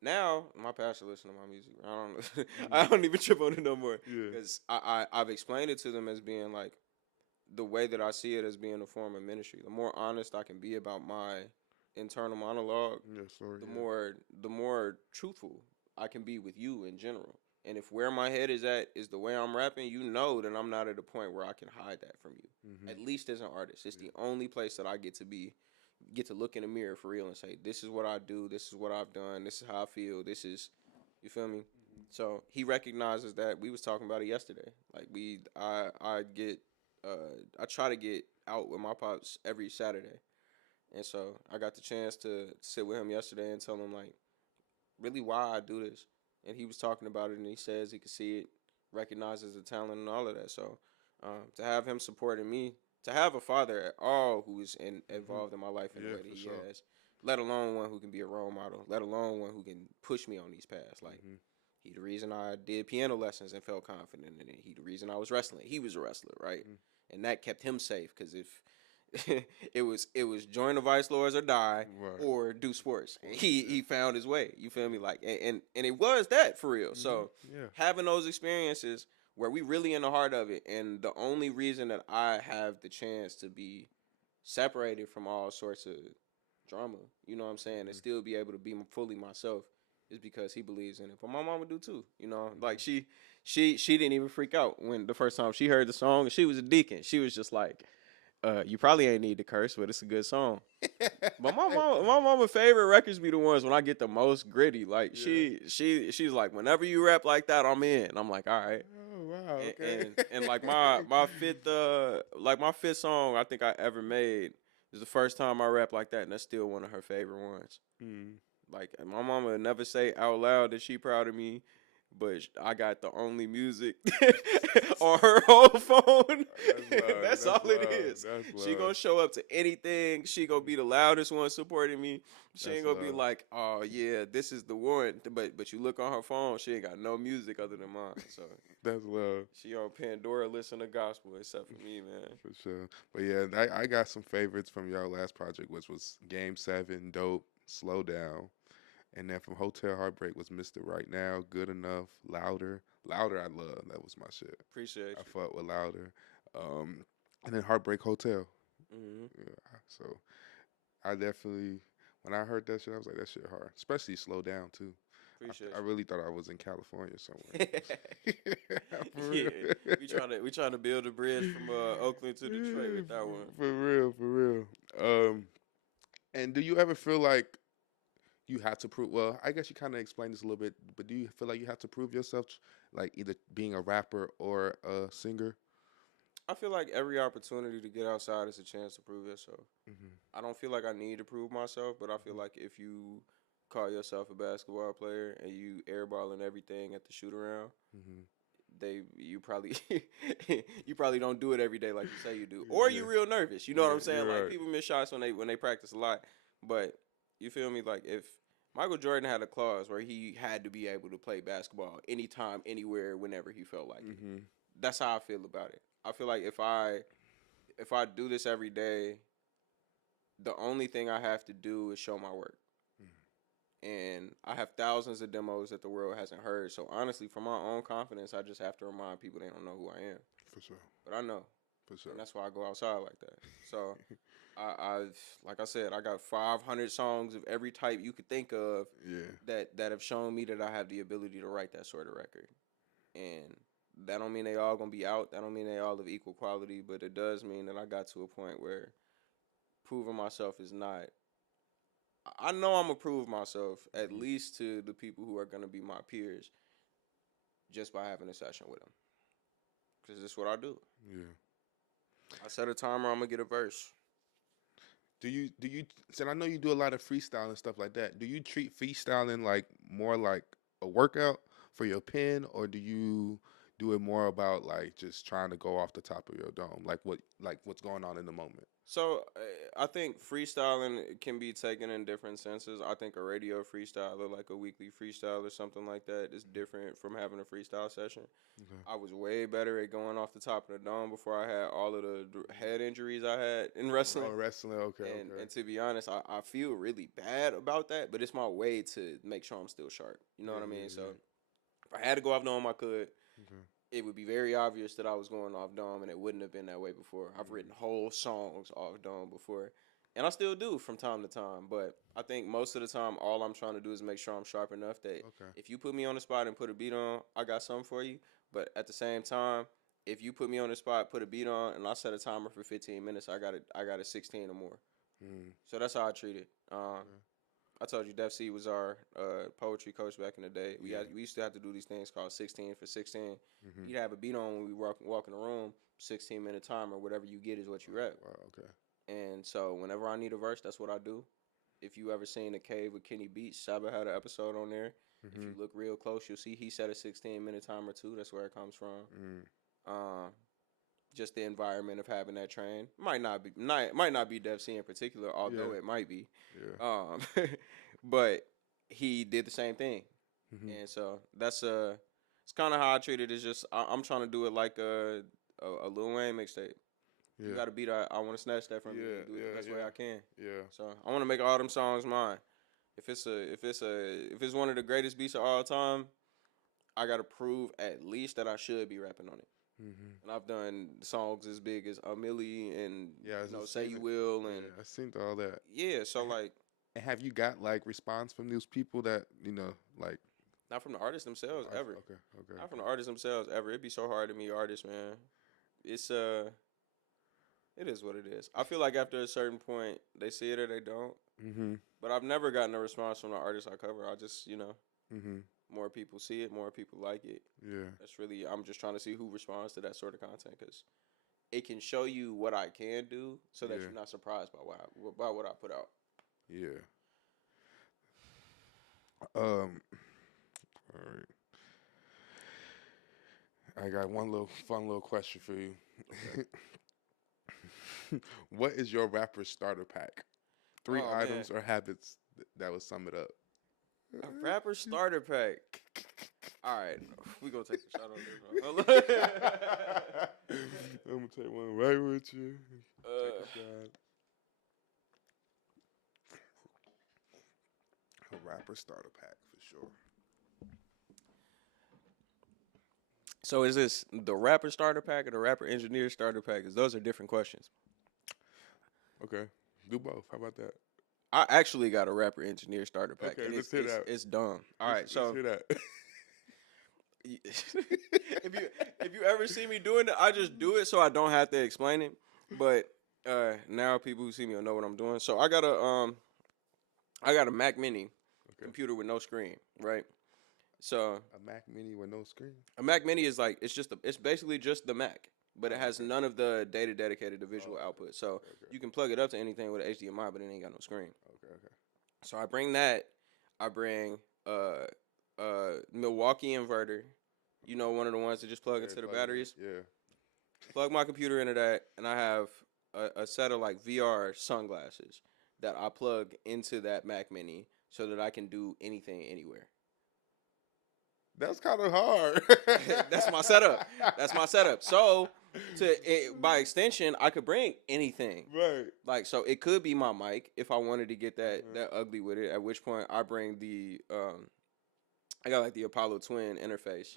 Now my pastor listens to my music. I don't Mm-hmm. I don't even trip on it no more Yeah. because I've explained it to them as being like the way that I see it as being a form of ministry. The more honest I can be about my internal monologue, Yes, sorry. the more truthful I can be with you in general. And if where my head is at is the way I'm rapping, you know that I'm not at a point where I can hide that from you. Mm-hmm. At least as an artist, it's the only place that I get to look in the mirror for real and say, this is what I do, this is what I've done, this is how I feel, this is, you feel me? Mm-hmm. So he recognizes that. We was talking about it yesterday. Like I try to get out with my pops every Saturday. And so I got the chance to sit with him yesterday and tell him like really why I do this. And he was talking about it and he says he could see it, recognizes the talent and all of that. So to have him supporting me, to have a father at all who is involved in my life in the way that he has, let alone one who can be a role model, let alone one who can push me on these paths. Like he the reason I did piano lessons and felt confident in it. He the reason I was wrestling. He was a wrestler, right? And that kept him safe because if it was join the vice lords or die or do sports. And he found his way. You feel me? Like and it was that for real. So having those experiences where we really in the heart of it, and the only reason that I have the chance to be separated from all sorts of drama, you know what I'm saying, and still be able to be fully myself is because he believes in it. But my mama do too. You know, like she didn't even freak out when the first time she heard the song, and she was a deacon. She was just like, you probably ain't need to curse, but it's a good song. But my mama favorite records be the ones when I get the most gritty. Like she's like, whenever you rap like that, I'm in. I'm like, all right. Oh wow. Okay. And like my fifth song I think I ever made is the first time I rap like that, and that's still one of her favorite ones. Like my mama would never say out loud that she proud of me, but I got the only music on her whole phone. That's all it is. She gonna show up to anything. She gonna be the loudest one supporting me. She ain't gonna be like, oh yeah, this is the one. But you look on her phone, she ain't got no music other than mine. So that's love. She on Pandora listen to gospel except for me, man. For sure. But yeah, I got some favorites from your last project, which was Game 7, Dope, Slow Down. And then from Hotel Heartbreak was Mr. Right Now, Good Enough, Louder. Louder I love. That was my shit. Appreciate you. I fuck with Louder. And then Heartbreak Hotel. Yeah, so I definitely, when I heard that shit, I was like, that shit hard. Especially Slow Down too. I really thought I was in California somewhere. We trying to build a bridge from Oakland to Detroit with that one. For real. And do you ever feel like you have to prove? Well, I guess you kind of explained this a little bit, but do you feel like you have to prove yourself, like either being a rapper or a singer? I feel like every opportunity to get outside is a chance to prove yourself. I don't feel like I need to prove myself, but I feel like if you call yourself a basketball player and you airballing everything at the shoot around, you probably don't do it every day like you say you do, or you real nervous. You know what I'm saying? Like people miss shots when they practice a lot, but you feel me? Like if Michael Jordan had a clause where he had to be able to play basketball anytime, anywhere, whenever he felt like it. That's how I feel about it. I feel like if I do this every day, the only thing I have to do is show my work. And I have thousands of demos that the world hasn't heard. So honestly, for my own confidence, I just have to remind people they don't know who I am. For sure. But I know. For sure. And that's why I go outside like that. So I've like I said, I got 500 songs of every type you could think of that have shown me that I have the ability to write that sort of record. And that don't mean they all gonna be out. That don't mean they all of equal quality, but it does mean that I got to a point where proving myself is not. I know I'm gonna prove myself at least to the people who are gonna be my peers, just by having a session with them, because this is what I do. Yeah. I set a timer. I'm gonna get a verse. Do you? So I know you do a lot of freestyle and stuff like that. Do you treat freestyling like more like a workout for your pen, or do you do it more about like just trying to go off the top of your dome, like what's going on in the moment? So I think freestyling can be taken in different senses. I think a radio freestyle or like a weekly freestyle or something like that is different from having a freestyle session. Okay. I was way better at going off the top of the dome before I had all of the head injuries I had in wrestling. Oh, wrestling. Okay. Okay. And to be honest, I feel really bad about that, but it's my way to make sure I'm still sharp. You know what I mean? So if I had to go off dome, I could. Okay. It would be very obvious that I was going off dome, and it wouldn't have been that way before. I've written whole songs off dome before, and I still do from time to time. But I think most of the time, all I'm trying to do is make sure I'm sharp enough that Okay. if you put me on the spot and put a beat on, I got something for you. But at the same time, if you put me on the spot, put a beat on, and I set a timer for 15 minutes, I got a 16 or more. So that's how I treat it. I told you Def C was our poetry coach back in the day. We used to have to do these things called 16 for 16. You'd have a beat on when we walk in the room, 16-minute timer. Whatever you get is what you rap. Wow. Okay. And so whenever I need a verse, that's what I do. If you ever seen The Cave with Kenny Beats, Saba had an episode on there. If you look real close, you'll see he set a 16-minute timer too. That's where it comes from. Just the environment of having that train might not be Def C in particular, although it might be. Yeah. But he did the same thing, and so that's it's kind of how I treat it. It's just I'm trying to do it like a Lil Wayne mixtape. Yeah. You got a beat, I want to snatch that from you and do it the best way I can. Yeah. So I want to make all them songs mine. If it's one of the greatest beats of all time, I gotta prove at least that I should be rapping on it. And I've done songs as big as A Milli and Say You Will and I seen all that. Yeah, so like. And have you got like response from those people that like? Not from the artists themselves ever. Okay. Okay. Not from the artists themselves ever. It'd be so hard to meet artists, man. It's it is what it is. I feel like after a certain point, they see it or they don't. But I've never gotten a response from the artists I cover. I just more people see it, more people like it. Yeah. That's really, I'm just trying to see who responds to that sort of content because it can show you what I can do so that you're not surprised by what I put out. Yeah. All right. I got one fun little question for you. What is your rapper starter pack? 3 items or habits that would sum it up. A rapper starter pack. All right, we gonna take a shot on this one. I'm gonna take one right with you. Take a shot. A rapper starter pack for sure. So is this the rapper starter pack or the rapper engineer starter pack? Because those are different questions. Okay, do both. How about that? I actually got a rapper engineer starter pack. Okay, and let's hear that. It's dumb. All right, so let's hear that. if you ever see me doing it, I just do it so I don't have to explain it. But now people who see me will know what I'm doing. So I got a Mac Mini computer with no screen, right? So a Mac Mini with no screen. A Mac Mini is like it's basically just the Mac, but it has none of the data dedicated to visual output. So you can plug it up to anything with an HDMI, but it ain't got no screen. Okay. So I bring that. I bring Milwaukee inverter. You know, one of the ones that just plug into the batteries. Yeah. Plug my computer into that, and I have a set of like VR sunglasses that I plug into that Mac Mini so that I can do anything anywhere. That's kind of hard. That's my setup. So, by extension, I could bring anything. Right. Like, so it could be my mic if I wanted to get that ugly with it. At which point, I bring the I got like the Apollo Twin interface.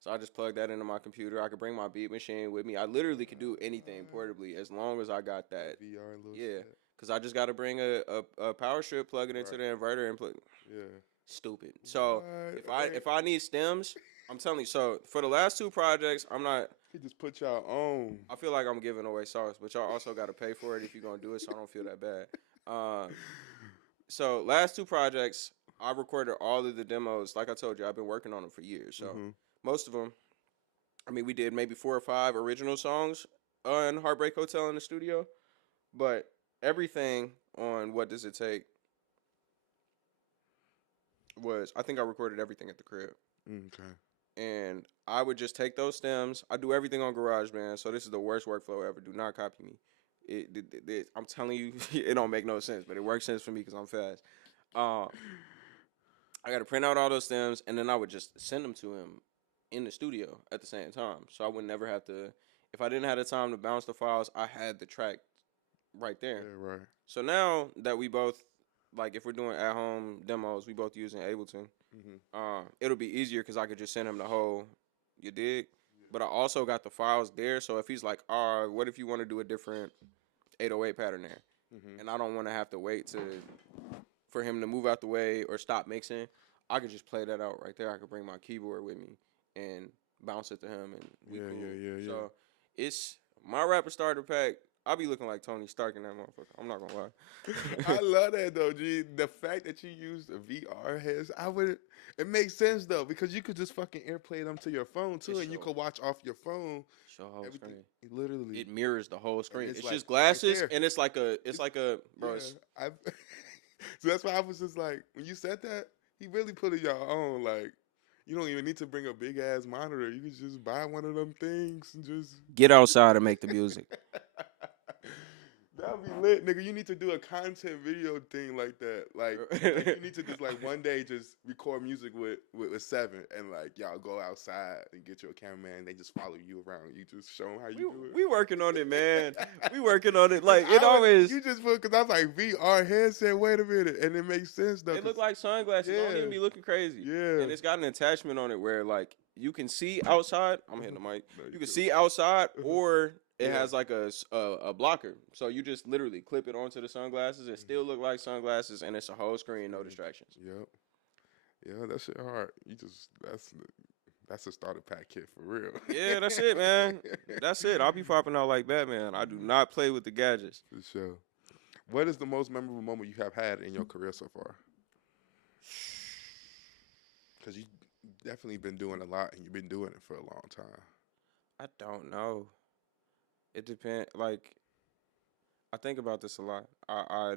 So I just plug that into my computer. I could bring my beat machine with me. I literally could do anything portably as long as I got that. VR little shit. Because I just got to bring a power strip, plug it into the inverter, and plug. Yeah. Stupid. So if I need stems, I'm telling you. So for the last 2 projects, I'm not. He just put y'all on. I feel like I'm giving away sauce, but y'all also got to pay for it if you're gonna do it. So I don't feel that bad. So last 2 projects, I recorded all of the demos. Like I told you, I've been working on them for years. So most of them, I mean, we did maybe 4 or 5 original songs in Heartbreak Hotel in the studio, but everything on What Does It Take was, I think I recorded everything at the crib. Okay. And I would just take those stems. I do everything on GarageBand, so this is the worst workflow ever. Do not copy me. I'm telling you, it don't make no sense, but it works sense for me because I'm fast. I got to print out all those stems, and then I would just send them to him in the studio at the same time. So I would never have to, if I didn't have the time to bounce the files, I had the track right there. Yeah, right. So now that we both, like if we're doing at home demos, we both using Ableton, it'll be easier because I could just send him the whole, you dig? But I also got the files there, so if he's like, what if you want to do a different 808 pattern there? And I don't want to have to wait for him to move out the way or stop mixing, I could just play that out right there. I could bring my keyboard with me and bounce it to him, and we cool. Yeah. So it's my rapper starter pack. I'll be looking like Tony Stark in that motherfucker. I'm not gonna lie. I love that though, G. The fact that you use the VR heads, it makes sense though, because you could just fucking airplay them to your phone too, and you could watch off your phone. Show whole screen. Literally, it mirrors the whole screen. It's like just glasses, right and it's like a bro. Yeah, so that's why I was just like, when you said that, he really put it y'all on. Like, you don't even need to bring a big ass monitor. You can just buy one of them things and just get outside and make the music. That'd be lit, nigga. You need to do a content video thing like that. Like you need to just like one day just record music with Seven, and like y'all go outside and get your cameraman, and they just follow you around. You just show them how you do it. We working on it, man. We working on it. Like it always. You just put, because I was like VR headset. Wait a minute, and it makes sense though. They look like sunglasses. Yeah. Don't even be looking crazy. Yeah. And it's got an attachment on it where like you can see outside. I'm hitting the mic. No, You can see outside, or it Yeah. has like a blocker. So you just literally clip it onto the sunglasses. It still look like sunglasses, and it's a whole screen, no distractions. Yep. Yeah, that shit hard. That's a starter pack kit for real. Yeah, that's it, man. That's it. I'll be popping out like Batman. I do not play with the gadgets. For sure. What is the most memorable moment you have had in your career so far? Because you've definitely been doing a lot, and you've been doing it for a long time. I don't know. It depends. Like, I think about this a lot. I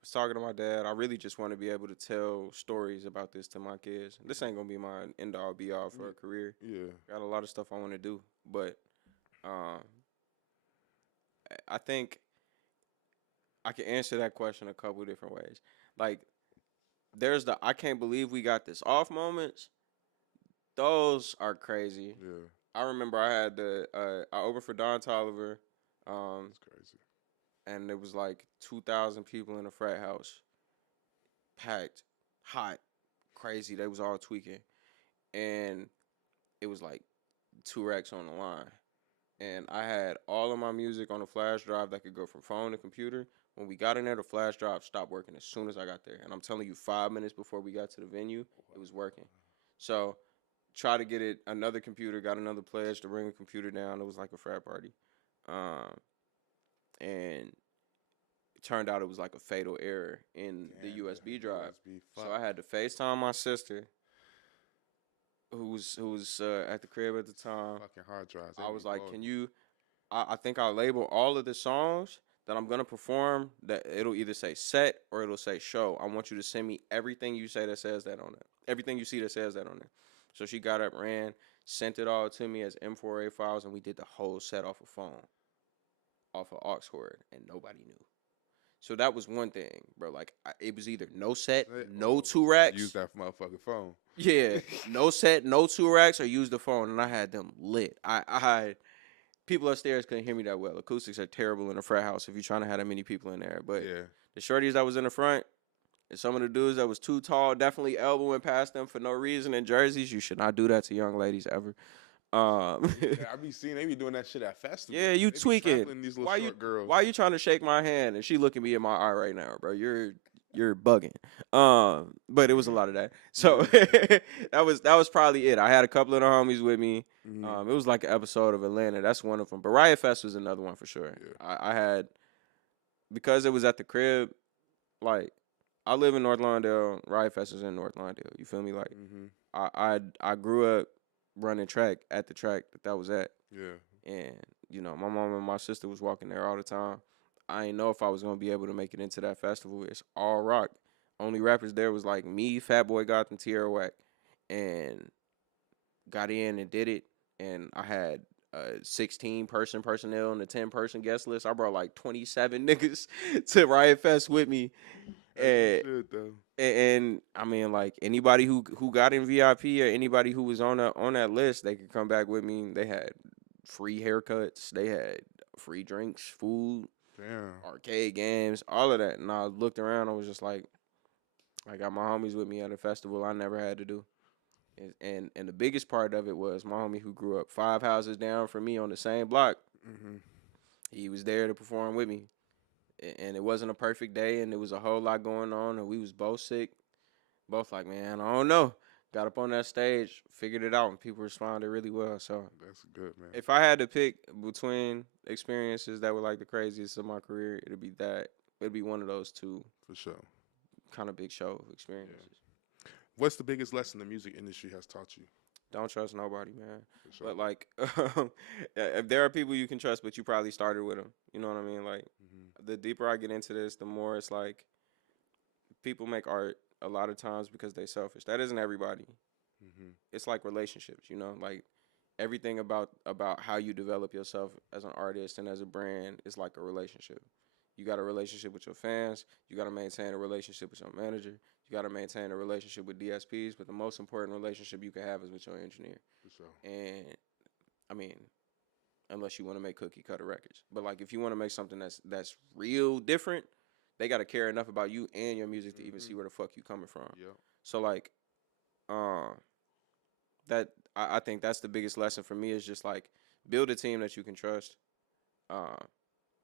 was talking to my dad. I really just want to be able to tell stories about this to my kids. This ain't gonna be my end all be all for a career. Yeah. Got a lot of stuff I want to do, but I think I can answer that question a couple different ways. Like, there's the I can't believe we got this off moments. Those are crazy. Yeah. I remember I had I opened for Don Toliver. That's crazy. And there was like 2,000 people in a frat house, packed, hot, crazy. They was all tweaking, and it was like 2 racks on the line. And I had all of my music on a flash drive that could go from phone to computer. When we got in there, the flash drive stopped working as soon as I got there. And I'm telling you, 5 minutes before we got to the venue, it was working. So try to get it another computer, got another pledge to bring a computer down. It was like a frat party. And it turned out it was like a fatal error in the USB drive. So I had to FaceTime my sister, who was at the crib at the time. Fucking hard drives. I was like, can you, I think I'll label all of the songs that I'm going to perform, that it'll either say set or it'll say show. I want you to send me everything you say that says that on it. Everything you see that says that on there. So she got up, ran, sent it all to me as M4A files, and we did the whole set off a phone, off an aux cord, and nobody knew. So that was one thing, bro. Like, it was either no set, no 2 racks. Use that motherfucking phone. Yeah, no set, no 2 racks, or use the phone, and I had them lit. I had people upstairs couldn't hear me that well. Acoustics are terrible in a frat house if you're trying to have that many people in there. But yeah, the shorties that was in the front, and some of the dudes that was too tall, definitely elbowing past them for no reason in jerseys. You should not do that to young ladies ever. I be seeing they be doing that shit at festivals. Yeah, you they tweaking. These Why short girls. Why you trying to shake my hand and she looking me in my eye right now, bro? You're bugging. But it was a lot of that. So that was probably it. I had a couple of the homies with me. It was like an episode of Atlanta. That's one of them. But Riot Fest was another one for sure. Yeah. I had, because it was at the crib, like, I live in North Lawndale. Riot Fest is in North Lawndale. You feel me? Like, I grew up running track at the track that was at. Yeah. And, you know, my mom and my sister was walking there all the time. I didn't know if I was going to be able to make it into that festival. It's all rock. Only rappers there was like me, Fatboy Goth, and Tierra Whack. And got in and did it. And I had a 16-person personnel and a 10-person guest list. I brought like 27 niggas to Riot Fest with me. As you And, should, though. and I mean, like anybody who got in VIP or anybody who was on that list, they could come back with me. They had free haircuts, they had free drinks, food, Damn. arcade games, all of that. And I looked around, I was just like, I got my homies with me at a festival I never had to do. And the biggest part of it was my homie who grew up 5 houses down from me on the same block. Mm-hmm. He was there to perform with me. And it wasn't a perfect day, and there was a whole lot going on, and we was both sick. Both like, man, I don't know. Got up on that stage, figured it out, and people responded really well. So That's good, man. if I had to pick between experiences that were like the craziest of my career, it'd be that. It'd be one of those two For sure. kind of big show experiences. Yeah. What's the biggest lesson the music industry has taught you? Don't trust nobody, man. For sure. But like, if there are people you can trust, but you probably started with them. You know what I mean? Like, the deeper I get into this, the more it's like people make art a lot of times because they're selfish. That isn't everybody. Mm-hmm. It's like relationships, you know, like everything about how you develop yourself as an artist and as a brand is like a relationship. You got a relationship with your fans. You got to maintain a relationship with your manager. You got to maintain a relationship with DSPs. But the most important relationship you can have is with your engineer. For sure. And I mean, unless you want to make cookie cutter records, but like if you want to make something that's real different, they got to care enough about you and your music to even see where the fuck you coming from. Yep. So like, that I think that's the biggest lesson for me is just like build a team that you can trust.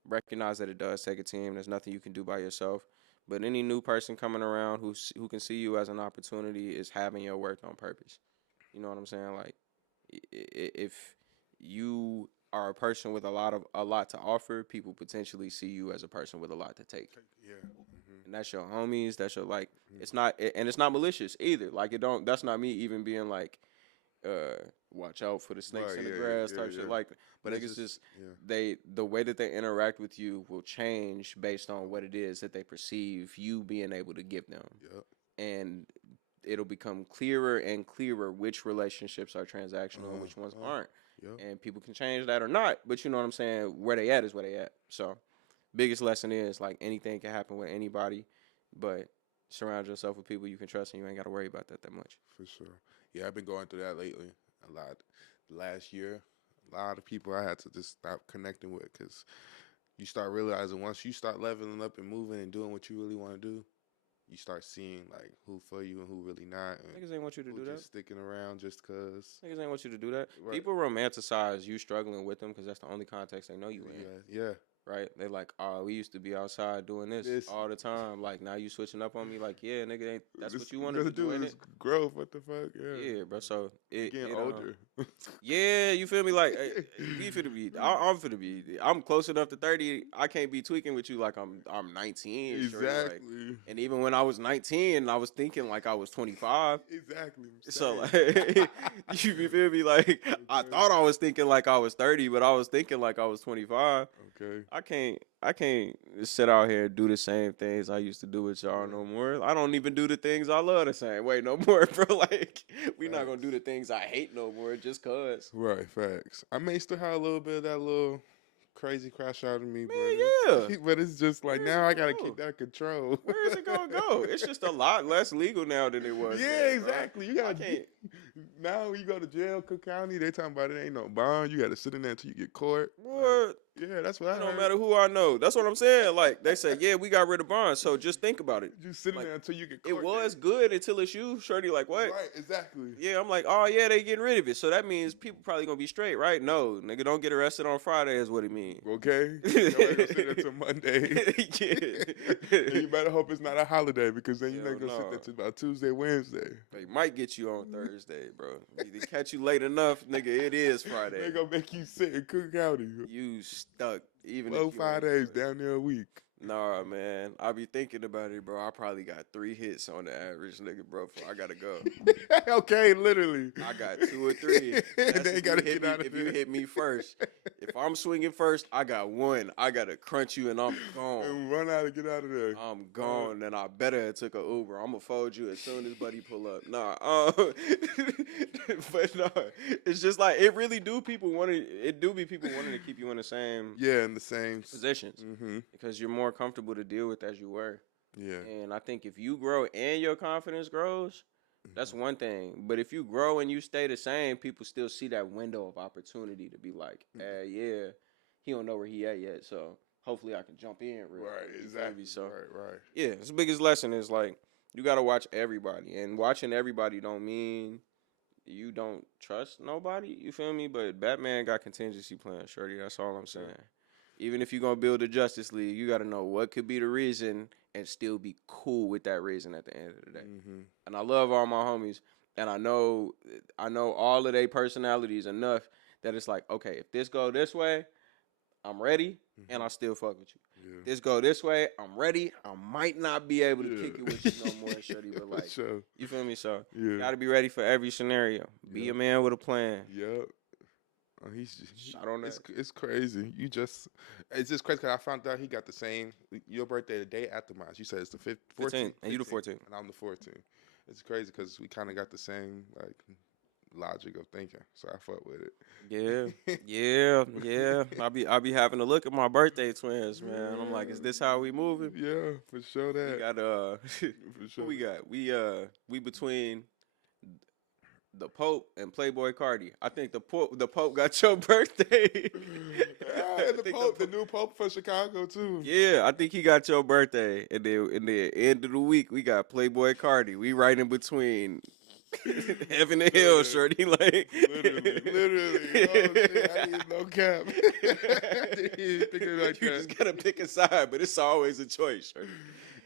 Recognize that it does take a team. There's nothing you can do by yourself. But any new person coming around who can see you as an opportunity is having your work on purpose. You know what I'm saying? Like, if you are a person with a lot to offer, people potentially see you as a person with a lot to take. Yeah. Mm-hmm. And that's your homies. That's your like. It's not, and it's not malicious either. Like it don't. That's not me even being like, watch out for the snakes in the grass type shit. Like, but niggas just the way that they interact with you will change based on what it is that they perceive you being able to give them. Yep. And it'll become clearer and clearer which relationships are transactional and which ones aren't. Yep. And people can change that or not, but you know what I'm saying? Where they at is where they at. So biggest lesson is like anything can happen with anybody, but surround yourself with people you can trust and you ain't got to worry about that much. For sure. Yeah, I've been going through that lately a lot. Last year, a lot of people I had to just stop connecting with because you start realizing once you start leveling up and moving and doing what you really want to do, you start seeing like who for you and who really not. And niggas ain't want you to do that. Just sticking around just cause. Niggas ain't want you to do that. Right. People romanticize you struggling with them because that's the only context they know you in. Yeah. Right? They like, oh, we used to be outside doing this all the time. Like now you switching up on me. Like, yeah, nigga, ain't that's what you want to do? Ain't it? Growth. What the fuck? Yeah, bro. So getting older. Yeah, you feel me? Like, we finna be. I'm finna be. I'm close enough to 30. I can't be tweaking with you like I'm 19. Exactly. Like, and even when I was 19, I was thinking like I was 25. Exactly. So like, you feel me? Like, I thought I was thinking like I was 30, but I was thinking like I was 25. Okay. I can't sit out here and do the same things I used to do with y'all no more. I don't even do the things I love the same way no more, bro. Like, we not gonna do the things I hate no more just cause. Right, facts. I may still have a little bit of that little crazy crash out of me, Man, but yeah. But it's just like now I gotta keep that control. Where is it gonna go? It's just a lot less legal now than it was. Yeah, then, exactly. Bro. You gotta now when you go to jail, Cook County, they talking about it ain't no bond. You gotta sit in there until you get caught. What? Yeah, that's what I It don't heard. matter who I know. That's what I'm saying. Like, they say, yeah, we got rid of bonds. So just think about it. Just sitting like, there until you get caught. It was good until it's you. Shorty, like, what? Right, exactly. Yeah, I'm like, oh, yeah, they getting rid of it. So that means people probably going to be straight, right? No, nigga, don't get arrested on Friday is what it means. Okay? You ain't gonna sit there till Monday. Yeah. And you better hope it's not a holiday because then you're not going to no. sit there till about Tuesday, Wednesday. They might get you on Thursday, bro. They catch you late enough, nigga, it is Friday. They going to make you sit in Cook County. You stuck. Even 4 5 days, down there a week. Nah, man. I be thinking about it, bro. I probably got 3 hits on the average nigga, bro. Before I gotta go. Okay, literally. I got 2 or 3. And That's then you if you gotta hit get me. out of If you there. hit me first, if I'm swinging first, I got 1. I gotta crunch you and I'm gone. And run out and get out of there. I'm gone, and I better have took a Uber. I'm gonna fold you as soon as buddy pull up. Nah, but no, it's just like it really do people want to. It do be people wanting to keep you in the same Yeah, in the same positions Mm-hmm. because you're more comfortable to deal with as you were. Yeah. And I think if you grow and your confidence grows, that's one thing. But if you grow and you stay the same, people still see that window of opportunity to be like, yeah, he don't know where he at yet, so hopefully I can jump in real Right, quick, you feel exactly. me? So Right. yeah, the biggest lesson is like you gotta watch everybody, and watching everybody don't mean you don't trust nobody. You feel me? But Batman got contingency plans, shorty. That's all I'm saying. Even if you're gonna build a Justice League, you gotta know what could be the reason and still be cool with that reason at the end of the day. Mm-hmm. And I love all my homies, and I know all of their personalities enough that it's like, okay, if this go this way, I'm ready, and I still fuck with you. Yeah. This go this way, I'm ready. I might not be able to Yeah. kick it with you no more, shorty, but like, Sure. you feel me? So Yeah. you gotta be ready for every scenario. Be Yeah. a man with a plan. Yep. He's just, Shot on that. it's crazy. It's just crazy because I found out he got the same. Your birthday the day after mine. You said it's the 14th, and you the 14th. and I'm the 14th. It's crazy because we kind of got the same like logic of thinking, so I fuck with it. Yeah. I be having to look at my birthday twins, man. I'm like, is this how we moving? Yeah, for sure We that. got For sure. what we got? We between the Pope and Playboy Cardi. I think the Pope got your birthday. Yeah, and the new Pope for Chicago too. Yeah, I think he got your birthday, and then in the end of the week we got Playboy Cardi. We right in between heaven and hell, shorty. Like literally. Oh shit, I need no cap. I didn't even think of it like you that. just gotta pick a side, but it's always a choice, shorty.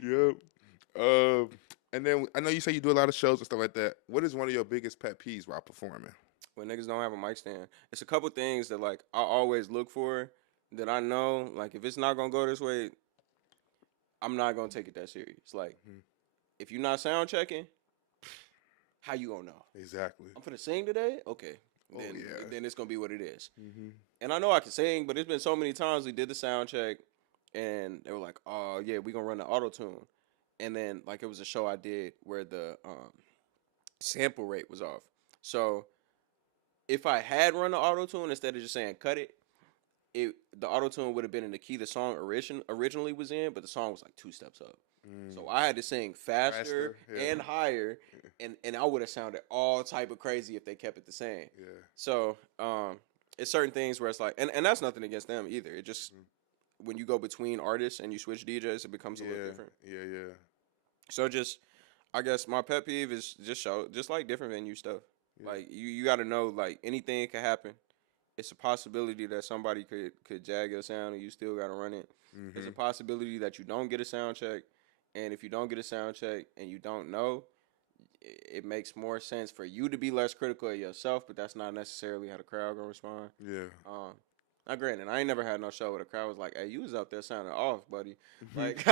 Yep. And then I know you say you do a lot of shows and stuff like that. What is one of your biggest pet peeves while performing? When niggas don't have a mic stand, it's a couple things that like I always look for that I know like if it's not gonna go this way, I'm not gonna take it that serious. Like if you're not sound checking, how you gonna know? Exactly. I'm finna sing today, okay. Oh, yeah. Then it's gonna be what it is. Mm-hmm. And I know I can sing, but it's been so many times we did the sound check, and they were like, "Oh yeah, we gonna run the auto tune," and then like it was a show I did where the sample rate was off. So if I had run the auto tune instead of just saying cut it, the auto tune would have been in the key the song originally was in, but the song was like 2 steps up. So I had to sing faster yeah. and higher, and I would have sounded all type of crazy if they kept it the same. Yeah. So it's certain things where it's like, and that's nothing against them either. It just when you go between artists and you switch DJs, it becomes a little different. Yeah. So just, I guess my pet peeve is just like different venue stuff. Yeah. Like you got to know like anything can happen. It's a possibility that somebody could jag your sound and you still got to run it. Mm-hmm. There's a possibility that you don't get a sound check, and if you don't get a sound check and you don't know, it makes more sense for you to be less critical of yourself, but that's not necessarily how the crowd gonna respond. Yeah. Now, granted, I ain't never had no show where the crowd was like, "Hey, you was up there sounding off, buddy." Like,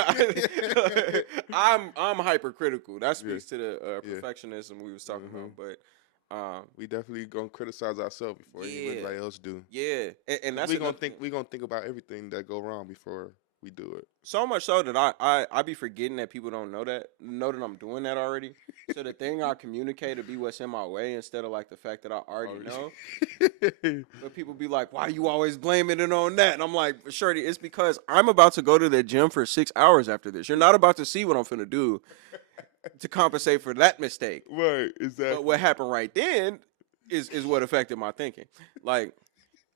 I'm hypercritical. That speaks to the perfectionism we was talking about. But we definitely gonna criticize ourselves before anybody else do. Yeah, and that's we gonna think about everything that go wrong before we do it. So much so that I be forgetting that people don't know that I'm doing that already. So the thing I communicate to be what's in my way instead of like the fact that I already know. But people be like, "Why you always blaming it on that?" And I'm like, "Shorty, it's because I'm about to go to the gym for 6 hours after this. You're not about to see what I'm finna do to compensate for that mistake." Right, exactly. But what happened right then is what affected my thinking. Like,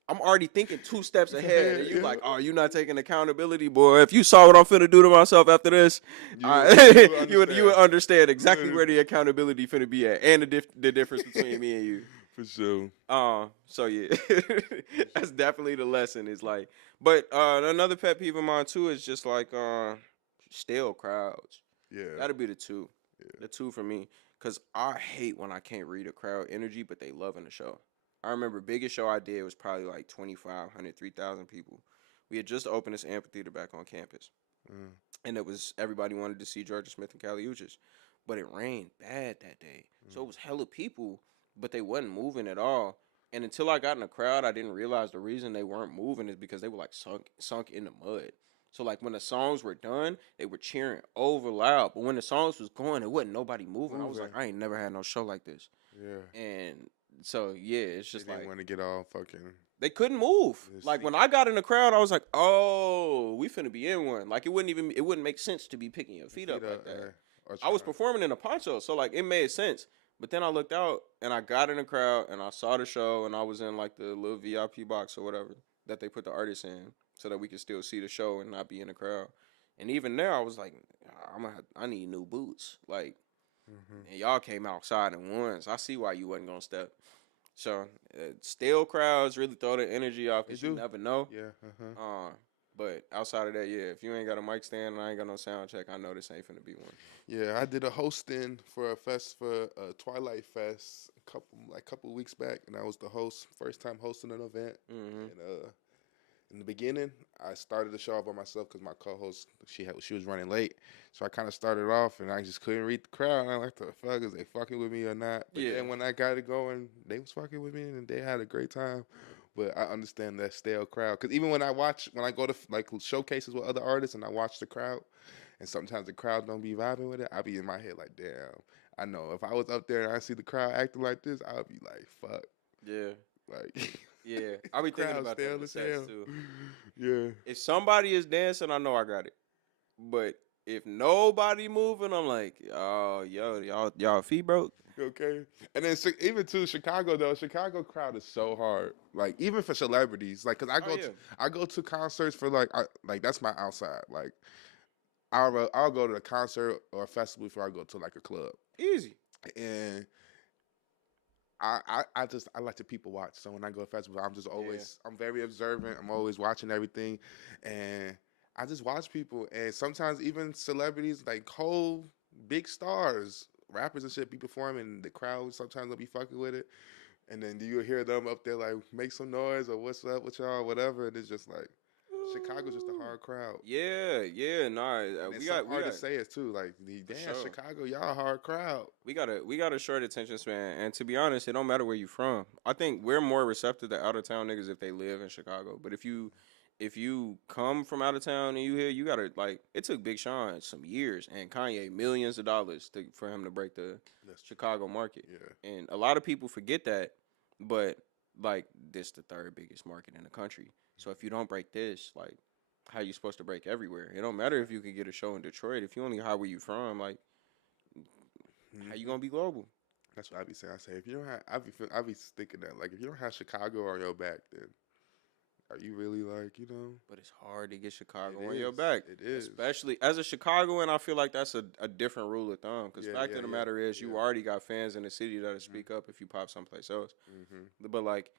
I'm already thinking 2 steps ahead, and you like, "Oh, you not taking accountability, boy. If you saw what I'm finna do to myself after this, you would understand exactly where the accountability finna be at, and the difference between me and you." For sure. So yeah, that's definitely the lesson. Is like, but another pet peeve of mine too is just like stale crowds. Yeah. That'd be the two. Yeah. The two for me, cause I hate when I can't read a crowd energy, but they loving the show. I remember biggest show I did was probably like 2,500, 3,000 people. We had just opened this amphitheater back on campus. and it was everybody wanted to see Georgia Smith and Cali Uchis, but it rained bad that day, so it was hella people, but they wasn't moving at all. And until I got in the crowd, I didn't realize the reason they weren't moving is because they were like sunk in the mud. So like when the songs were done, they were cheering over loud, but when the songs was going, it wasn't nobody moving. I was like, I ain't never had no show like this. Yeah. And so yeah, it's just they like want to get all fucking. they couldn't move. Like when I got in the crowd, I was like, "Oh, we finna be in one." Like it wouldn't make sense to be picking your feet up like that. I was performing in a poncho, so like it made sense. But then I looked out and I got in the crowd and I saw the show and I was in like the little VIP box or whatever that they put the artists in so that we could still see the show and not be in the crowd. And even there, I was like, I need new boots. Like, and y'all came outside in ones. I see why you wasn't gonna step. So stale crowds really throw the energy off because you never know. Yeah. But outside of that, yeah, if you ain't got a mic stand and I ain't got no sound check, I know this ain't finna be one. Yeah, I did a hosting for a fest for Twilight Fest a couple weeks back, and I was the host, first time hosting an event. And in the beginning, I started the show off by myself because my co-host she was running late, so I kind of started off and I just couldn't read the crowd. And I'm like, the fuck, is they fucking with me or not? But then when I got it going, they was fucking with me and they had a great time. But I understand that stale crowd because even when I go to like showcases with other artists and I watch the crowd, and sometimes the crowd don't be vibing with it, I be in my head like, damn. I know if I was up there and I see the crowd acting like this, I would be like, fuck. Yeah. Like. Yeah, I be thinking about that in the sets too. Yeah. If somebody is dancing, I know I got it. But if nobody moving, I'm like, oh, y'all feet broke. Okay. And then even to Chicago though, Chicago crowd is so hard. Like even for celebrities, like because I go to concerts for like that's my outside. Like I'll go to a concert or a festival before I go to like a club. Easy. And I like to people watch. So when I go to festivals, I'm just always I'm very observant. I'm always watching everything, and I just watch people. And sometimes even celebrities, like whole big stars, rappers and shit, be performing. The crowd sometimes they'll be fucking with it, and then you hear them up there like make some noise or what's up with y'all, whatever. And it's just like Chicago's just a hard crowd. Yeah, nah. We got hard to say it too. Like, damn, Chicago, y'all a hard crowd. We got a short attention span, and to be honest, it don't matter where you from. I think we're more receptive to out of town niggas if they live in Chicago. But if you come from out of town and you here, you gotta like. It took Big Sean some years and Kanye millions of dollars for him to break the Chicago market. Yeah, and a lot of people forget that, but like this the third biggest market in the country. So if you don't break this, like, how you supposed to break everywhere? It don't matter if you can get a show in Detroit. If you only high where you from, like, how you gonna be global? That's what I be saying. I say if you don't have, I be thinking that like if you don't have Chicago on your back, then are you really like But it's hard to get Chicago on your back. It is, especially as a Chicagoan. I feel like that's a different rule of thumb. Because fact of the matter is, you already got fans in the city that'll speak up if you pop someplace else. But like,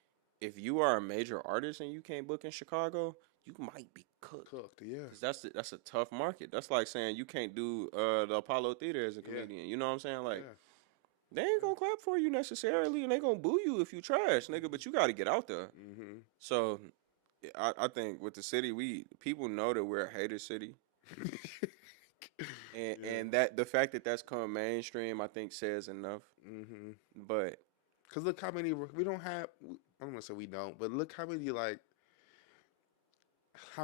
if you are a major artist and you can't book in Chicago, you might be cooked. Yeah. Because that's a tough market. That's like saying you can't do the Apollo Theater as a comedian. You know what I'm saying? Like, they ain't gonna clap for you necessarily, and they gonna boo you if you trash, nigga. But you got to get out there. So, I think with the city, people know that we're a hater city. and that the fact that that's come mainstream, I think says enough. But because look how many we don't have. I don't want to say we don't, but look how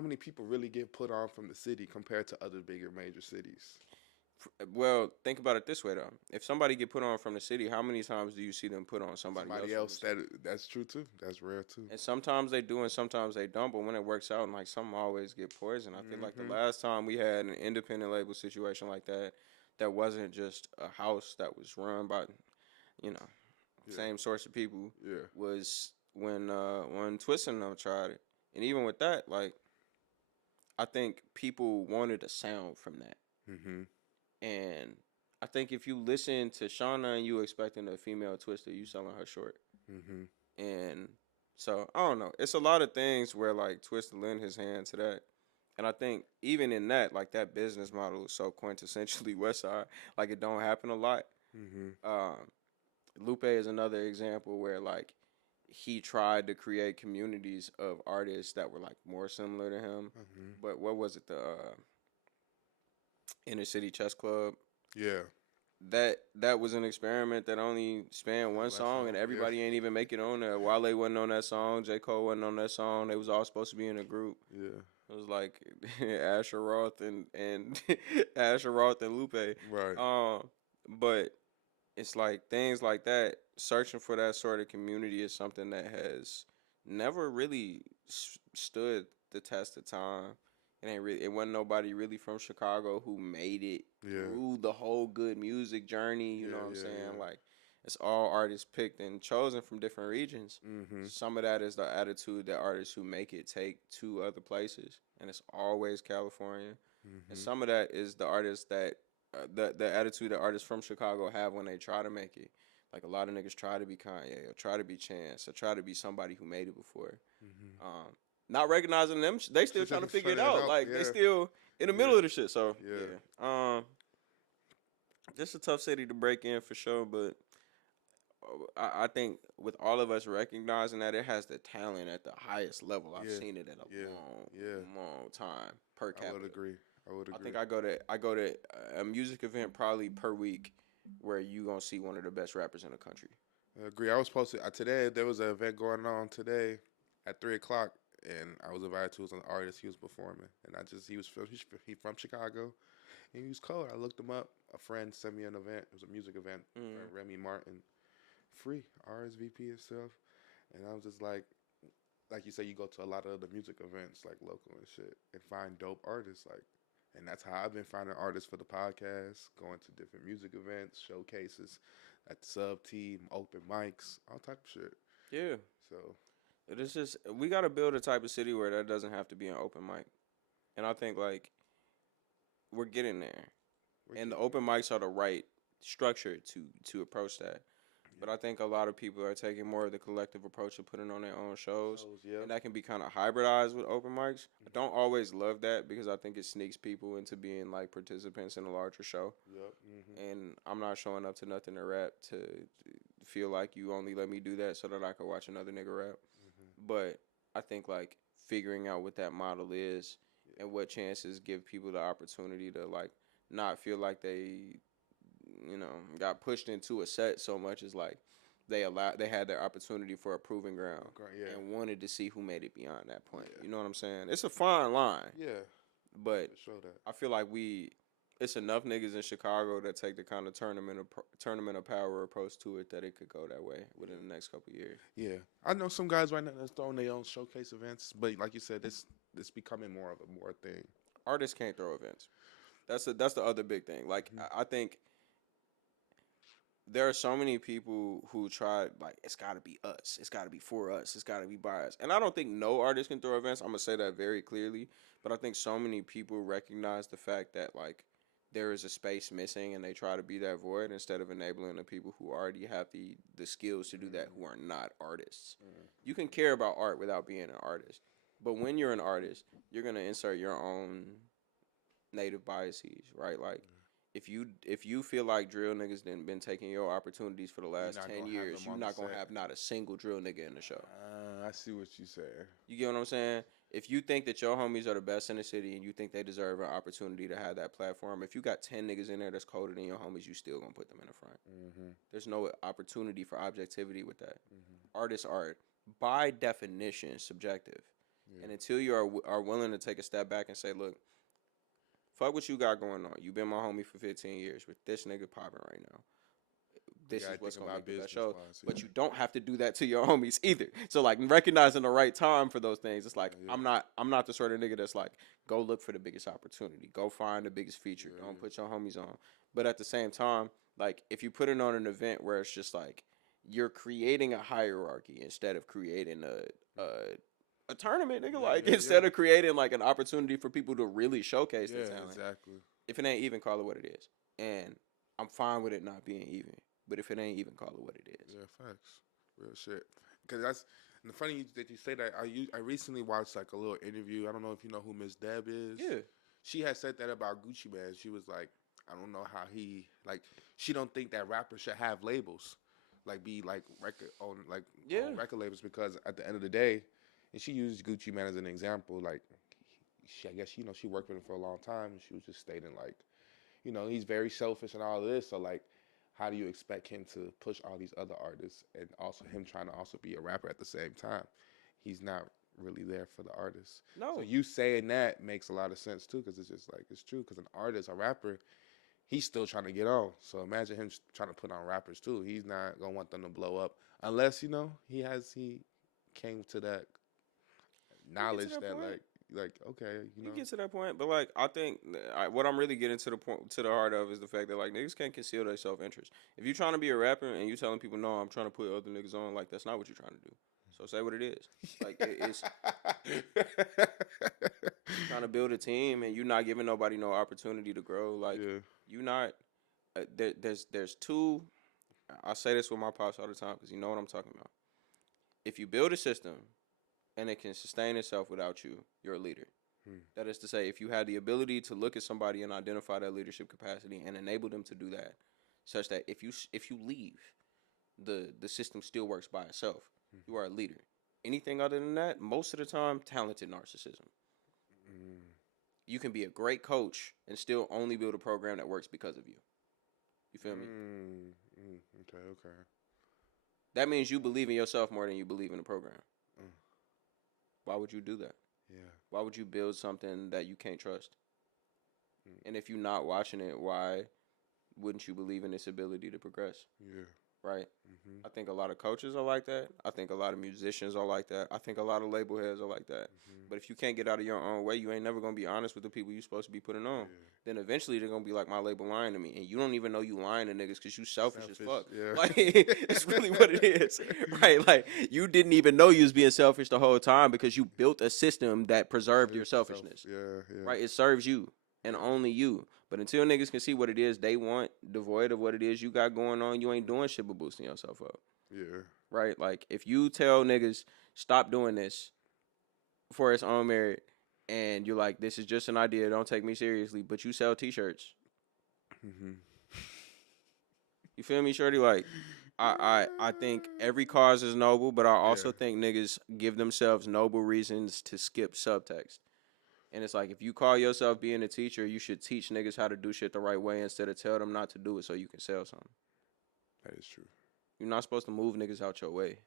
many people really get put on from the city compared to other bigger major cities. Well, think about it this way though: if somebody get put on from the city, how many times do you see them put on somebody else? That's true too. That's rare too. And sometimes they do, and sometimes they don't. But when it works out, and like some always get poisoned. I feel like the last time we had an independent label situation like that, that wasn't just a house that was run by, same source of people. Was when Twist and them tried it, and even with that, like, I think people wanted a sound from that. And I think if you listen to Shauna and you expecting a female Twister, you selling her short. And so, I don't know. It's a lot of things where, like, Twister lend his hand to that. And I think even in that, like, that business model is so quintessentially Westside. Like, it don't happen a lot. Lupe is another example where, like, he tried to create communities of artists that were, like, more similar to him. But what was it? Inner City Chess Club. Yeah. That was an experiment that only spanned one Last song, song. and Yeah. everybody ain't even make it on there. Wale wasn't on that song. J. Cole wasn't on that song. They was all supposed to be in a group. Yeah. It was like Asher Roth and Asher Roth and Lupe. Right. But it's like things like that. Searching for that sort of community is something that has never really stood the test of time. It wasn't nobody really from Chicago who made it Yeah. through the whole good music journey. You Yeah, know what I'm yeah, saying? yeah. Like it's all artists picked and chosen from different regions. Mm-hmm. Some of that is the attitude that artists who make it take to other places, and it's always California. And Mm-hmm. some of that is the artists that the attitude that artists from Chicago have when they try to make it. Like a lot of niggas try to be Kanye or try to be Chance or try to be somebody who made it before. Mm-hmm. Not recognizing them, they still trying to figure it out. Like they still in the middle of the shit. So yeah. Just a tough city to break in for sure. But I think with all of us recognizing that it has the talent at the highest level, I've seen it in a long time per capita. I would agree. I think I go to a music event probably per week where you gonna see one of the best rappers in the country. I agree. I was supposed to today. There was an event going on today at 3:00, and I was invited to. It was an artist he was performing, and he from Chicago, and he was cold. I looked him up. A friend sent me an event. It was a music event. Remy Martin, free RSVP and stuff, and I was just like you say, you go to a lot of the music events like local and shit, and find dope artists like. And that's how I've been finding artists for the podcast, going to different music events, showcases, at sub team, open mics, all type of shit. Yeah. So it is just we gotta build a type of city where that doesn't have to be an open mic. And I think like we're getting there. And the open mics are the right structure to approach that. But I think a lot of people are taking more of the collective approach of putting on their own shows. And that can be kind of hybridized with open mics. I don't always love that because I think it sneaks people into being like participants in a larger show. Yep. Mm-hmm. And I'm not showing up to nothing to rap to feel like you only let me do that so that I can watch another nigga rap. Mm-hmm. But I think like figuring out what that model is and what chances give people the opportunity to like not feel like they got pushed into a set so much as like they had their opportunity for a proving ground and wanted to see who made it beyond that point. Yeah. You know what I'm saying? It's a fine line. Yeah. But I feel like it's enough niggas in Chicago that take the kind of tournament of power approach to it that it could go that way within the next couple of years. Yeah. I know some guys right now that's throwing their own showcase events, but like you said, it's becoming more of a thing. Artists can't throw events. That's the other big thing. Like I think there are so many people who try like it's got to be us, it's got to be for us, it's got to be by us, and I don't think no artist can throw events. I'm gonna say that very clearly, but I think so many people recognize the fact that like there is a space missing, and they try to be that void instead of enabling the people who already have the skills to do that, who are not artists. You can care about art without being an artist, but when you're an artist, you're gonna insert your own native biases, right? Like. If you feel like drill niggas done been taking your opportunities for the last 10 years, you're not going to have not a single drill nigga in the show. I see what you say. You get what I'm saying? If you think that your homies are the best in the city and you think they deserve an opportunity to have that platform, if you got 10 niggas in there that's colder than your homies, you still going to put them in the front. Mm-hmm. There's no opportunity for objectivity with that. Mm-hmm. Artists are, by definition, subjective. Yeah. And until you are willing to take a step back and say, look, fuck what you got going on. You been my homie for 15 years, with this nigga popping right now. This is what's going to make the best show. But you don't have to do that to your homies either. So, like, recognizing the right time for those things. It's like, I'm not the sort of nigga that's like, go look for the biggest opportunity. Go find the biggest feature. Don't put your homies on. But at the same time, like, if you put it on an event where it's just like, you're creating a hierarchy instead of creating a tournament, nigga. Instead of creating like an opportunity for people to really showcase their talent. Exactly. If it ain't even, call it what it is. And I'm fine with it not being even. But if it ain't even, call it what it is. Yeah, facts. Real shit. Because that's and the funny that you say that. I recently watched like a little interview. I don't know if you know who Miss Deb is. Yeah. She had said that about Gucci Mane. She was like, I don't know how she don't think that rappers should have labels, like be like on record labels, because at the end of the day. And she used Gucci Mane as an example. Like, I guess she worked with him for a long time. And she was just stating like, he's very selfish and all of this. So like, how do you expect him to push all these other artists and also him trying to also be a rapper at the same time? He's not really there for the artist. So No, you saying that makes a lot of sense too, because it's just like it's true. Because an artist, a rapper, he's still trying to get on. So imagine him trying to put on rappers too. He's not gonna want them to blow up unless he came to that you get to knowledge that that point. like okay, You get to that point, but like I think what I'm really getting to the heart of is the fact that like niggas can't conceal their self interest. If you're trying to be a rapper and you telling people no, I'm trying to put other niggas on, like that's not what you're trying to do. So say what it is. Like it's trying to build a team and you not giving nobody no opportunity to grow. Like yeah. you not there's two. I say this with my pops all the time because you know what I'm talking about. If you build a system and it can sustain itself without you, you're a leader. That is to say, if you had the ability to look at somebody and identify their leadership capacity and enable them to do that, such that if you leave, the system still works by itself. You are a leader. Anything other than that, most of the time, talented narcissism. You can be a great coach and still only build a program that works because of you. You feel me? Okay. That means you believe in yourself more than you believe in the program. Why would you do that? Yeah. Why would you build something that you can't trust? And if you're not watching it, why wouldn't you believe in its ability to progress? Yeah. Right? I think a lot of coaches are like that. I think a lot of musicians are like that. I think a lot of label heads are like that. But if you can't get out of your own way, you ain't never going to be honest with the people you're supposed to be putting on. Then eventually they're going to be like, my label lying to me. And you don't even know you lying to niggas because you selfish as fuck. Yeah. Like, it's really what it is. Right? Like, you didn't even know you was being selfish the whole time because you built a system that preserved your selfishness. Yeah. Right? It serves you and only you. But until niggas can see what it is they want, devoid of what it is you got going on, you ain't doing shit but boosting yourself up. Yeah. Right? Like, if you tell niggas, stop doing this for its own merit, and you're like, this is just an idea, don't take me seriously, but you sell t-shirts. You feel me, shorty? Like, I think every cause is noble, but I also think niggas give themselves noble reasons to skip subtext. And it's like, if you call yourself being a teacher, you should teach niggas how to do shit the right way instead of tell them not to do it so you can sell something. That is true. You're not supposed to move niggas out your way.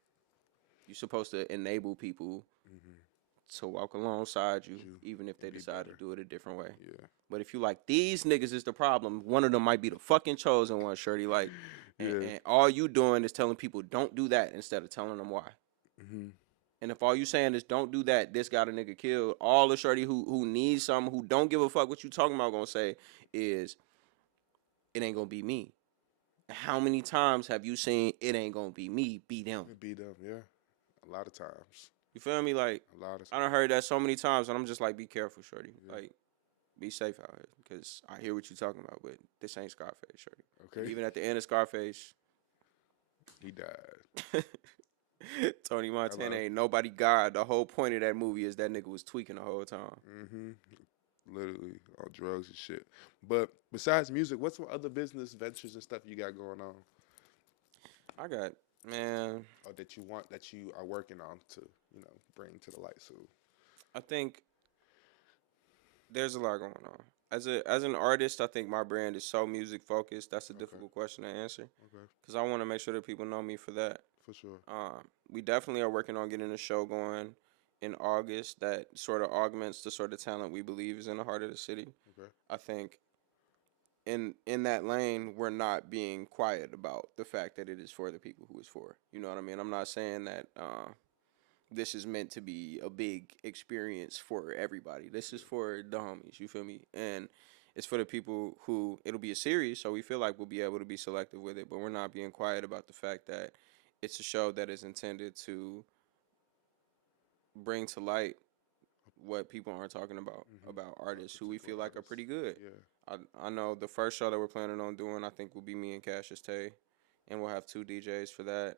You're supposed to enable people to walk alongside you, even if they decide to do it a different way. Yeah. But if you like, these niggas is the problem, one of them might be the fucking chosen one, shorty. Like, and all you doing is telling people don't do that instead of telling them why. And if all you saying is don't do that, this got a nigga killed, all the shorty who needs something, who don't give a fuck what you talking about, gonna say is, it ain't gonna be me. How many times have you seen it ain't gonna be me, be them? Be them, yeah. A lot of times. You feel me? Like, A lot of times. I done heard that so many times, and I'm just like, be careful, shorty. Like, be safe out here, because I hear what you talking about, but this ain't Scarface, shorty. Okay. Even at the end of Scarface, He died. Tony Montana ain't nobody God. The whole point of that movie is that nigga was tweaking the whole time. Literally on drugs and shit. But besides music, what's some other business ventures and stuff you got going on? I got, man. Or that you are working on to, bring to the light soon. I think there's a lot going on. As an artist, I think my brand is so music focused. That's a difficult question to answer. Okay. Because I want to make sure that people know me for that. For sure. We definitely are working on getting a show going in August that sort of augments the sort of talent we believe is in the heart of the city. Okay. I think in that lane, we're not being quiet about the fact that it is for the people who it's for. You know what I mean? I'm not saying that this is meant to be a big experience for everybody. This is for the homies, you feel me? And it's for the people who, it'll be a series, so we feel like we'll be able to be selective with it, but we're not being quiet about the fact that it's a show that is intended to bring to light what people aren't talking about artists who we feel like are pretty good. Yeah. I know the first show that we're planning on doing, I think, will be me and Cassius Tay, and we'll have 2 DJs for that.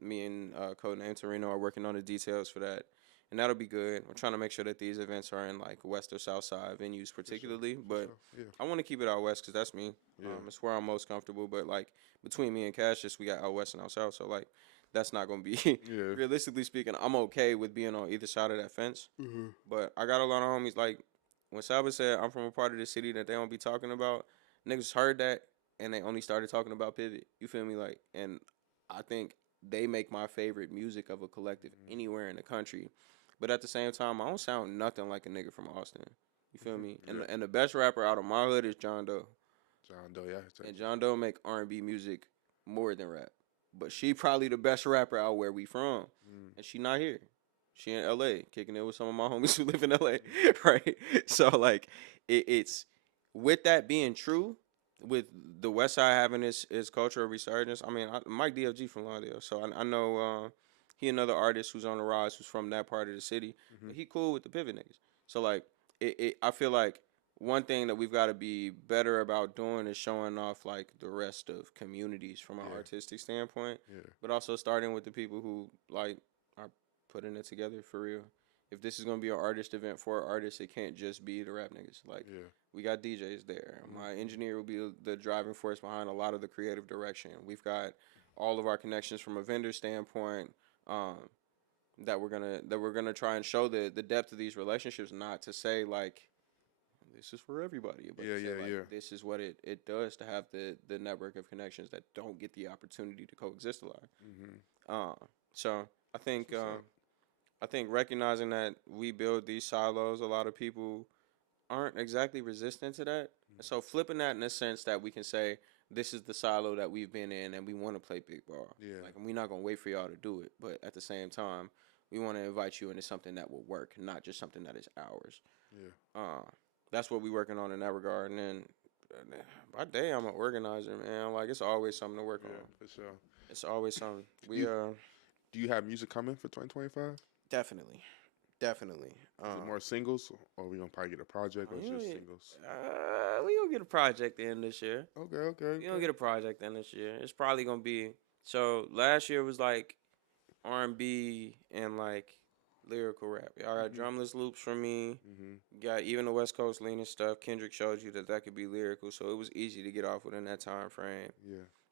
Me and Codename Torino are working on the details for that, and that'll be good. We're trying to make sure that these events are in like west or south side venues particularly, but I want to keep it out west because that's me. It's where I'm most comfortable, but like between me and Cassius, we got out west and out south, so like that's not going to be, realistically speaking, I'm okay with being on either side of that fence, but I got a lot of homies, like when Saba said I'm from a part of the city that they don't be talking about, niggas heard that and they only started talking about Pivot. You feel me? Like, and I think they make my favorite music of a collective anywhere in the country. But at the same time, I don't sound nothing like a nigga from Austin. You feel me? Yeah. And the best rapper out of my hood is John Doe. John Doe, yeah. And John Doe make R&B music more than rap. But she probably the best rapper out where we from. And she not here. She in LA, kicking it with some of my homies who live in LA, right? So like, it's with that being true, with the West Side having its cultural resurgence. I mean, mic.VII from Lawndale, so I know he another artist who's on the rise who's from that part of the city. But he cool with the Pivot niggas. So like, I feel like one thing that we've got to be better about doing is showing off like the rest of communities from an artistic standpoint, but also starting with the people who like are putting it together for real. If this is gonna be an artist event for artists, it can't just be the rap niggas. Like, we got DJs there. My engineer will be the driving force behind a lot of the creative direction. We've got all of our connections from a vendor standpoint. That we're gonna try and show the depth of these relationships. Not to say like this is for everybody, but this is what it does to have the network of connections that don't get the opportunity to coexist a lot. So I think recognizing that we build these silos, a lot of people aren't exactly resistant to that. So flipping that in a sense that we can say this is the silo that we've been in and we want to play big ball. Like, and we're not gonna wait for y'all to do it, but at the same time, we want to invite you into something that will work, not just something that is ours. That's what we're working on in that regard. And then by day, I'm an organizer, man. Like, it's always something to work on. For sure. It's always something. Do you have music coming for 2025? Definitely. Is it more singles, or we gonna probably get a project, or just singles? We gonna get a project in this year. Okay. We gonna get a project in this year. It's probably gonna be, so last year was like R&B and like lyrical rap. Y'all got drumless loops from me. Got even the West Coast leaning stuff. Kendrick showed you that could be lyrical, so it was easy to get off within that time frame.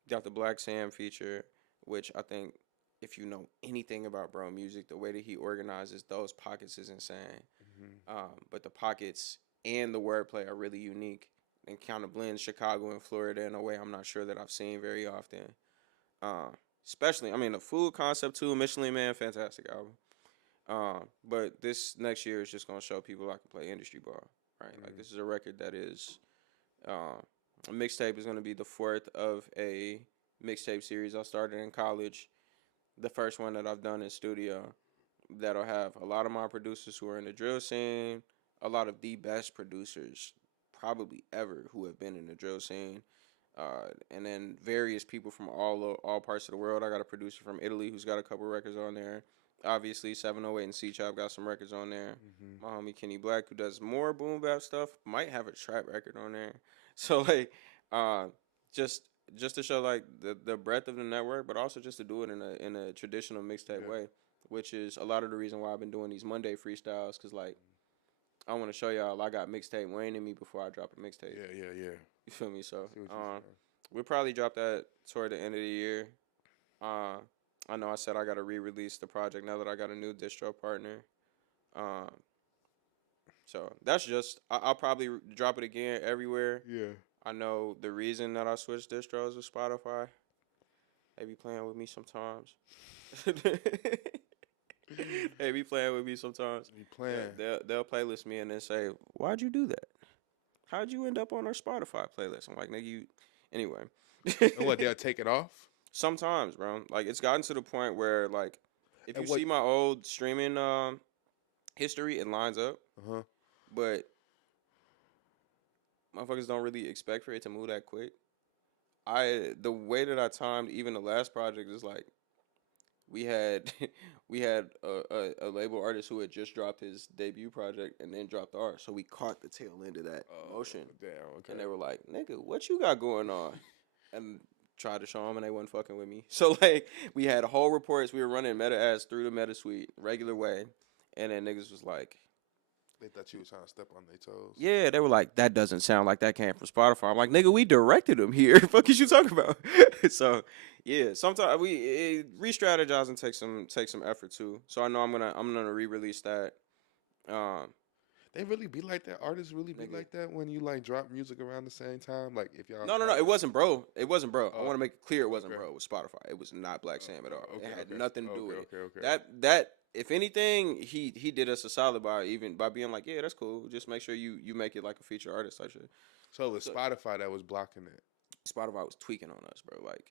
Got the Black Sam feature, which I think, if you know anything about bro music, the way that he organizes those pockets is insane. But the pockets and the wordplay are really unique and kind of blends Chicago and Florida in a way I'm not sure that I've seen very often. Especially, I mean, the Food Concept too, Michelin Man, fantastic album. But this next year is just gonna show people I can play industry ball, right? Like, this is a record that is, a mixtape is gonna be the fourth of a mixtape series I started in college. The first one that I've done in studio, that'll have a lot of my producers who are in the drill scene, a lot of the best producers probably ever who have been in the drill scene, and then various people from all parts of the world. I got a producer from Italy who's got a couple records on there. Obviously, 708 and C-Chop got some records on there. My homie Kenny Black, who does more boom bap stuff, might have a trap record on there. So like, just to show like the breadth of the network, but also just to do it in a traditional mixtape way, which is a lot of the reason why I've been doing these Monday freestyles, because like, I want to show y'all I got mixtape Wayne in me before I drop a mixtape. Yeah. You feel me? So we'll probably drop that toward the end of the year. I know I said I got to re-release the project now that I got a new distro partner. So that's just, I'll probably drop it again everywhere. I know the reason that I switched distros with Spotify. They be playing with me sometimes. They be playing with me sometimes. They'll playlist me and then say, "Why'd you do that? How'd you end up on our Spotify playlist?" I'm like, "Nigga, you." Anyway. And what, they'll take it off? Sometimes, bro. Like, it's gotten to the point where, like, if you see my old streaming history, it lines up. But motherfuckers don't really expect for it to move that quick. The way that I timed even the last project is like, we had a label artist who had just dropped his debut project and then dropped ours, so we caught the tail end of that motion. Damn, okay. And they were like, "Nigga, what you got going on?" And tried to show them, and they wasn't fucking with me. So like, we had whole reports. We were running meta ads through the meta suite regular way, and then niggas was like, they thought you was trying to step on their toes. Yeah, they were like, "That doesn't sound like that came from Spotify." I'm like, "Nigga, we directed them here. Fuck is you talking about?" So yeah, sometimes we re-strategize and take some effort too. So I know I'm gonna re-release that. They really be like that. Artists really be Nigga. like that when you like drop music around the same time. Like if y'all No. partner. It wasn't, bro. It wasn't, bro. I Oh, want to make it clear it wasn't, okay. bro. It was Spotify. It was not Black Sam at all. Okay, It had okay, nothing to do okay, with it. okay, okay. That if anything, he did us a solid by being like, yeah, that's cool. Just make sure you make it like a feature artist type shit. So it was So Spotify that was blocking it. Spotify was tweaking on us, bro. Like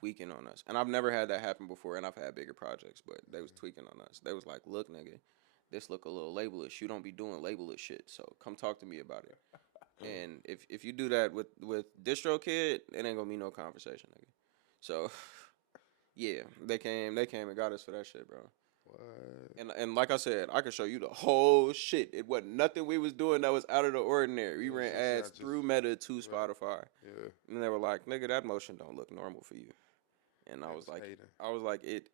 tweaking on us. And I've never had that happen before, and I've had bigger projects, but they was tweaking on us. They was like, look, nigga, this look a little labelish. You don't be doing labelish shit, so come talk to me about it. And if you do that with DistroKid, it ain't gonna be no conversation, nigga. So yeah, they came and got us for that shit, bro. What? And like I said, I can show you the whole shit. It wasn't nothing we was doing that was out of the ordinary. We ran ads through Meta to Spotify. Yeah. And they were like, nigga, that motion don't look normal for you. And I was like, it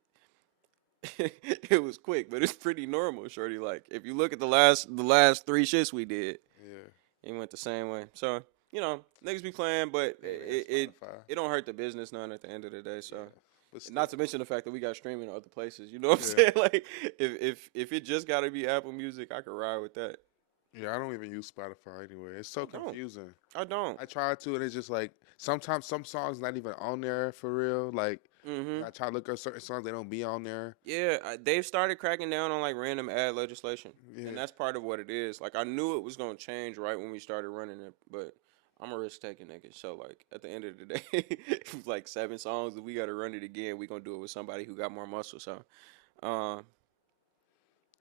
it was quick, but it's pretty normal, shorty. Like, if you look at the last 3 shits we did, Yeah. it went the same way. So, you know, niggas be playing, but it don't hurt the business none at the end of the day. So, not to mention the fact that we got streaming in other places. You know what I'm saying? Like, if it just gotta be Apple Music, I could ride with that. Yeah, I don't even use Spotify anyway. It's so confusing. I don't. I try to, and it's just like sometimes some songs not even on there for real. Like I try to look up certain songs, they don't be on there. Yeah, they've started cracking down on like random ad legislation, Yeah. and that's part of what it is. Like I knew it was gonna change right when we started running it, but I'm a risk taking nigga. So like at the end of the day, it was like 7 songs that we gotta run it again. We gonna do it with somebody who got more muscle. So, Oh,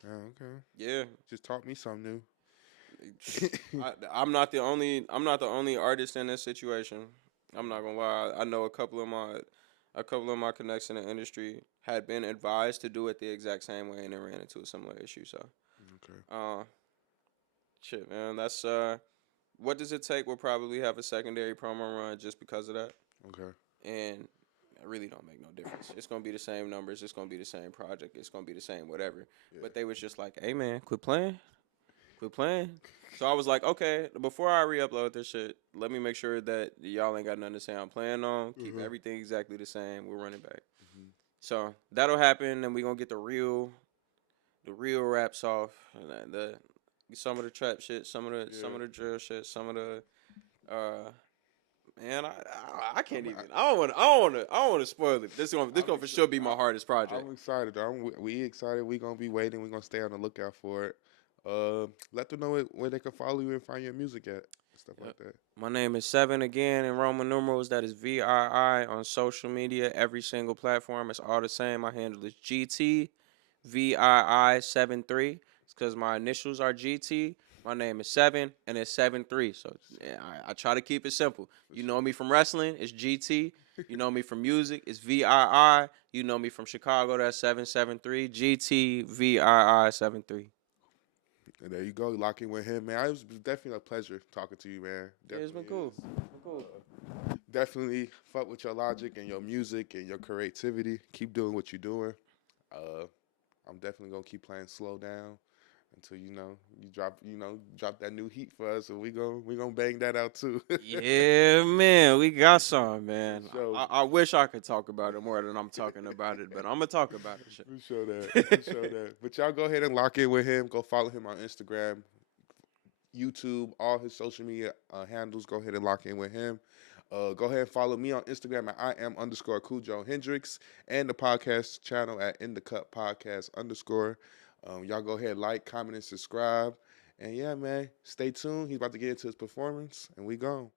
okay. yeah, Just taught me something new. I'm not the only artist in this situation. I'm not gonna lie. I know a couple of my connects in the industry had been advised to do it the exact same way and then ran into a similar issue. So, Okay. shit, man. That's what does it take? We'll probably have a secondary promo run just because of that, Okay. and it really don't make no difference. It's gonna be the same numbers. It's gonna be the same project. It's gonna be the same whatever. Yeah. But they was just like, "Hey, man, quit playing." So I was like, okay, before I re-upload this shit, let me make sure that y'all ain't got nothing to say I'm playing on. Keep everything exactly the same. We're running back. So that'll happen, and we gonna get the real raps off. And some of the trap shit, some of the drill shit, some of the man, I can't even. I don't want to spoil it. This gonna for sure be my hardest project. I'm excited. We excited. We gonna be waiting. We gonna stay on the lookout for it. Let them know where they can follow you and find your music at. Stuff like that. My name is Seven again in Roman numerals. That is VII on social media, every single platform. It's all the same. My handle is GT VII73. It's because my initials are GT. My name is Seven, and it's 7-3. So yeah, I try to keep it simple. You know me from wrestling, it's GT. You know me from music, it's VII. You know me from Chicago, that's 773. GT VII73. And there you go, lock in with him, man. It was definitely a pleasure talking to you, man. Definitely It's been cool. Definitely fuck with your logic and your music and your creativity. Keep doing what you're doing. I'm definitely gonna keep playing Slow Down until you drop that new heat for us, and we gonna bang that out too. Yeah, man, we got some, man. So- I wish I could talk about it more than I'm talking about it, but I'm gonna talk about it. Shit. We show that. But y'all go ahead and lock in with him. Go follow him on Instagram, YouTube, all his social media handles. Go ahead and lock in with him. Go ahead and follow me on Instagram at @Iam_Cujo Hendrix and the podcast channel at InDaCut Podcast _. Y'all go ahead, like, comment, and subscribe. And yeah, man, stay tuned. He's about to get into his performance, and we gone.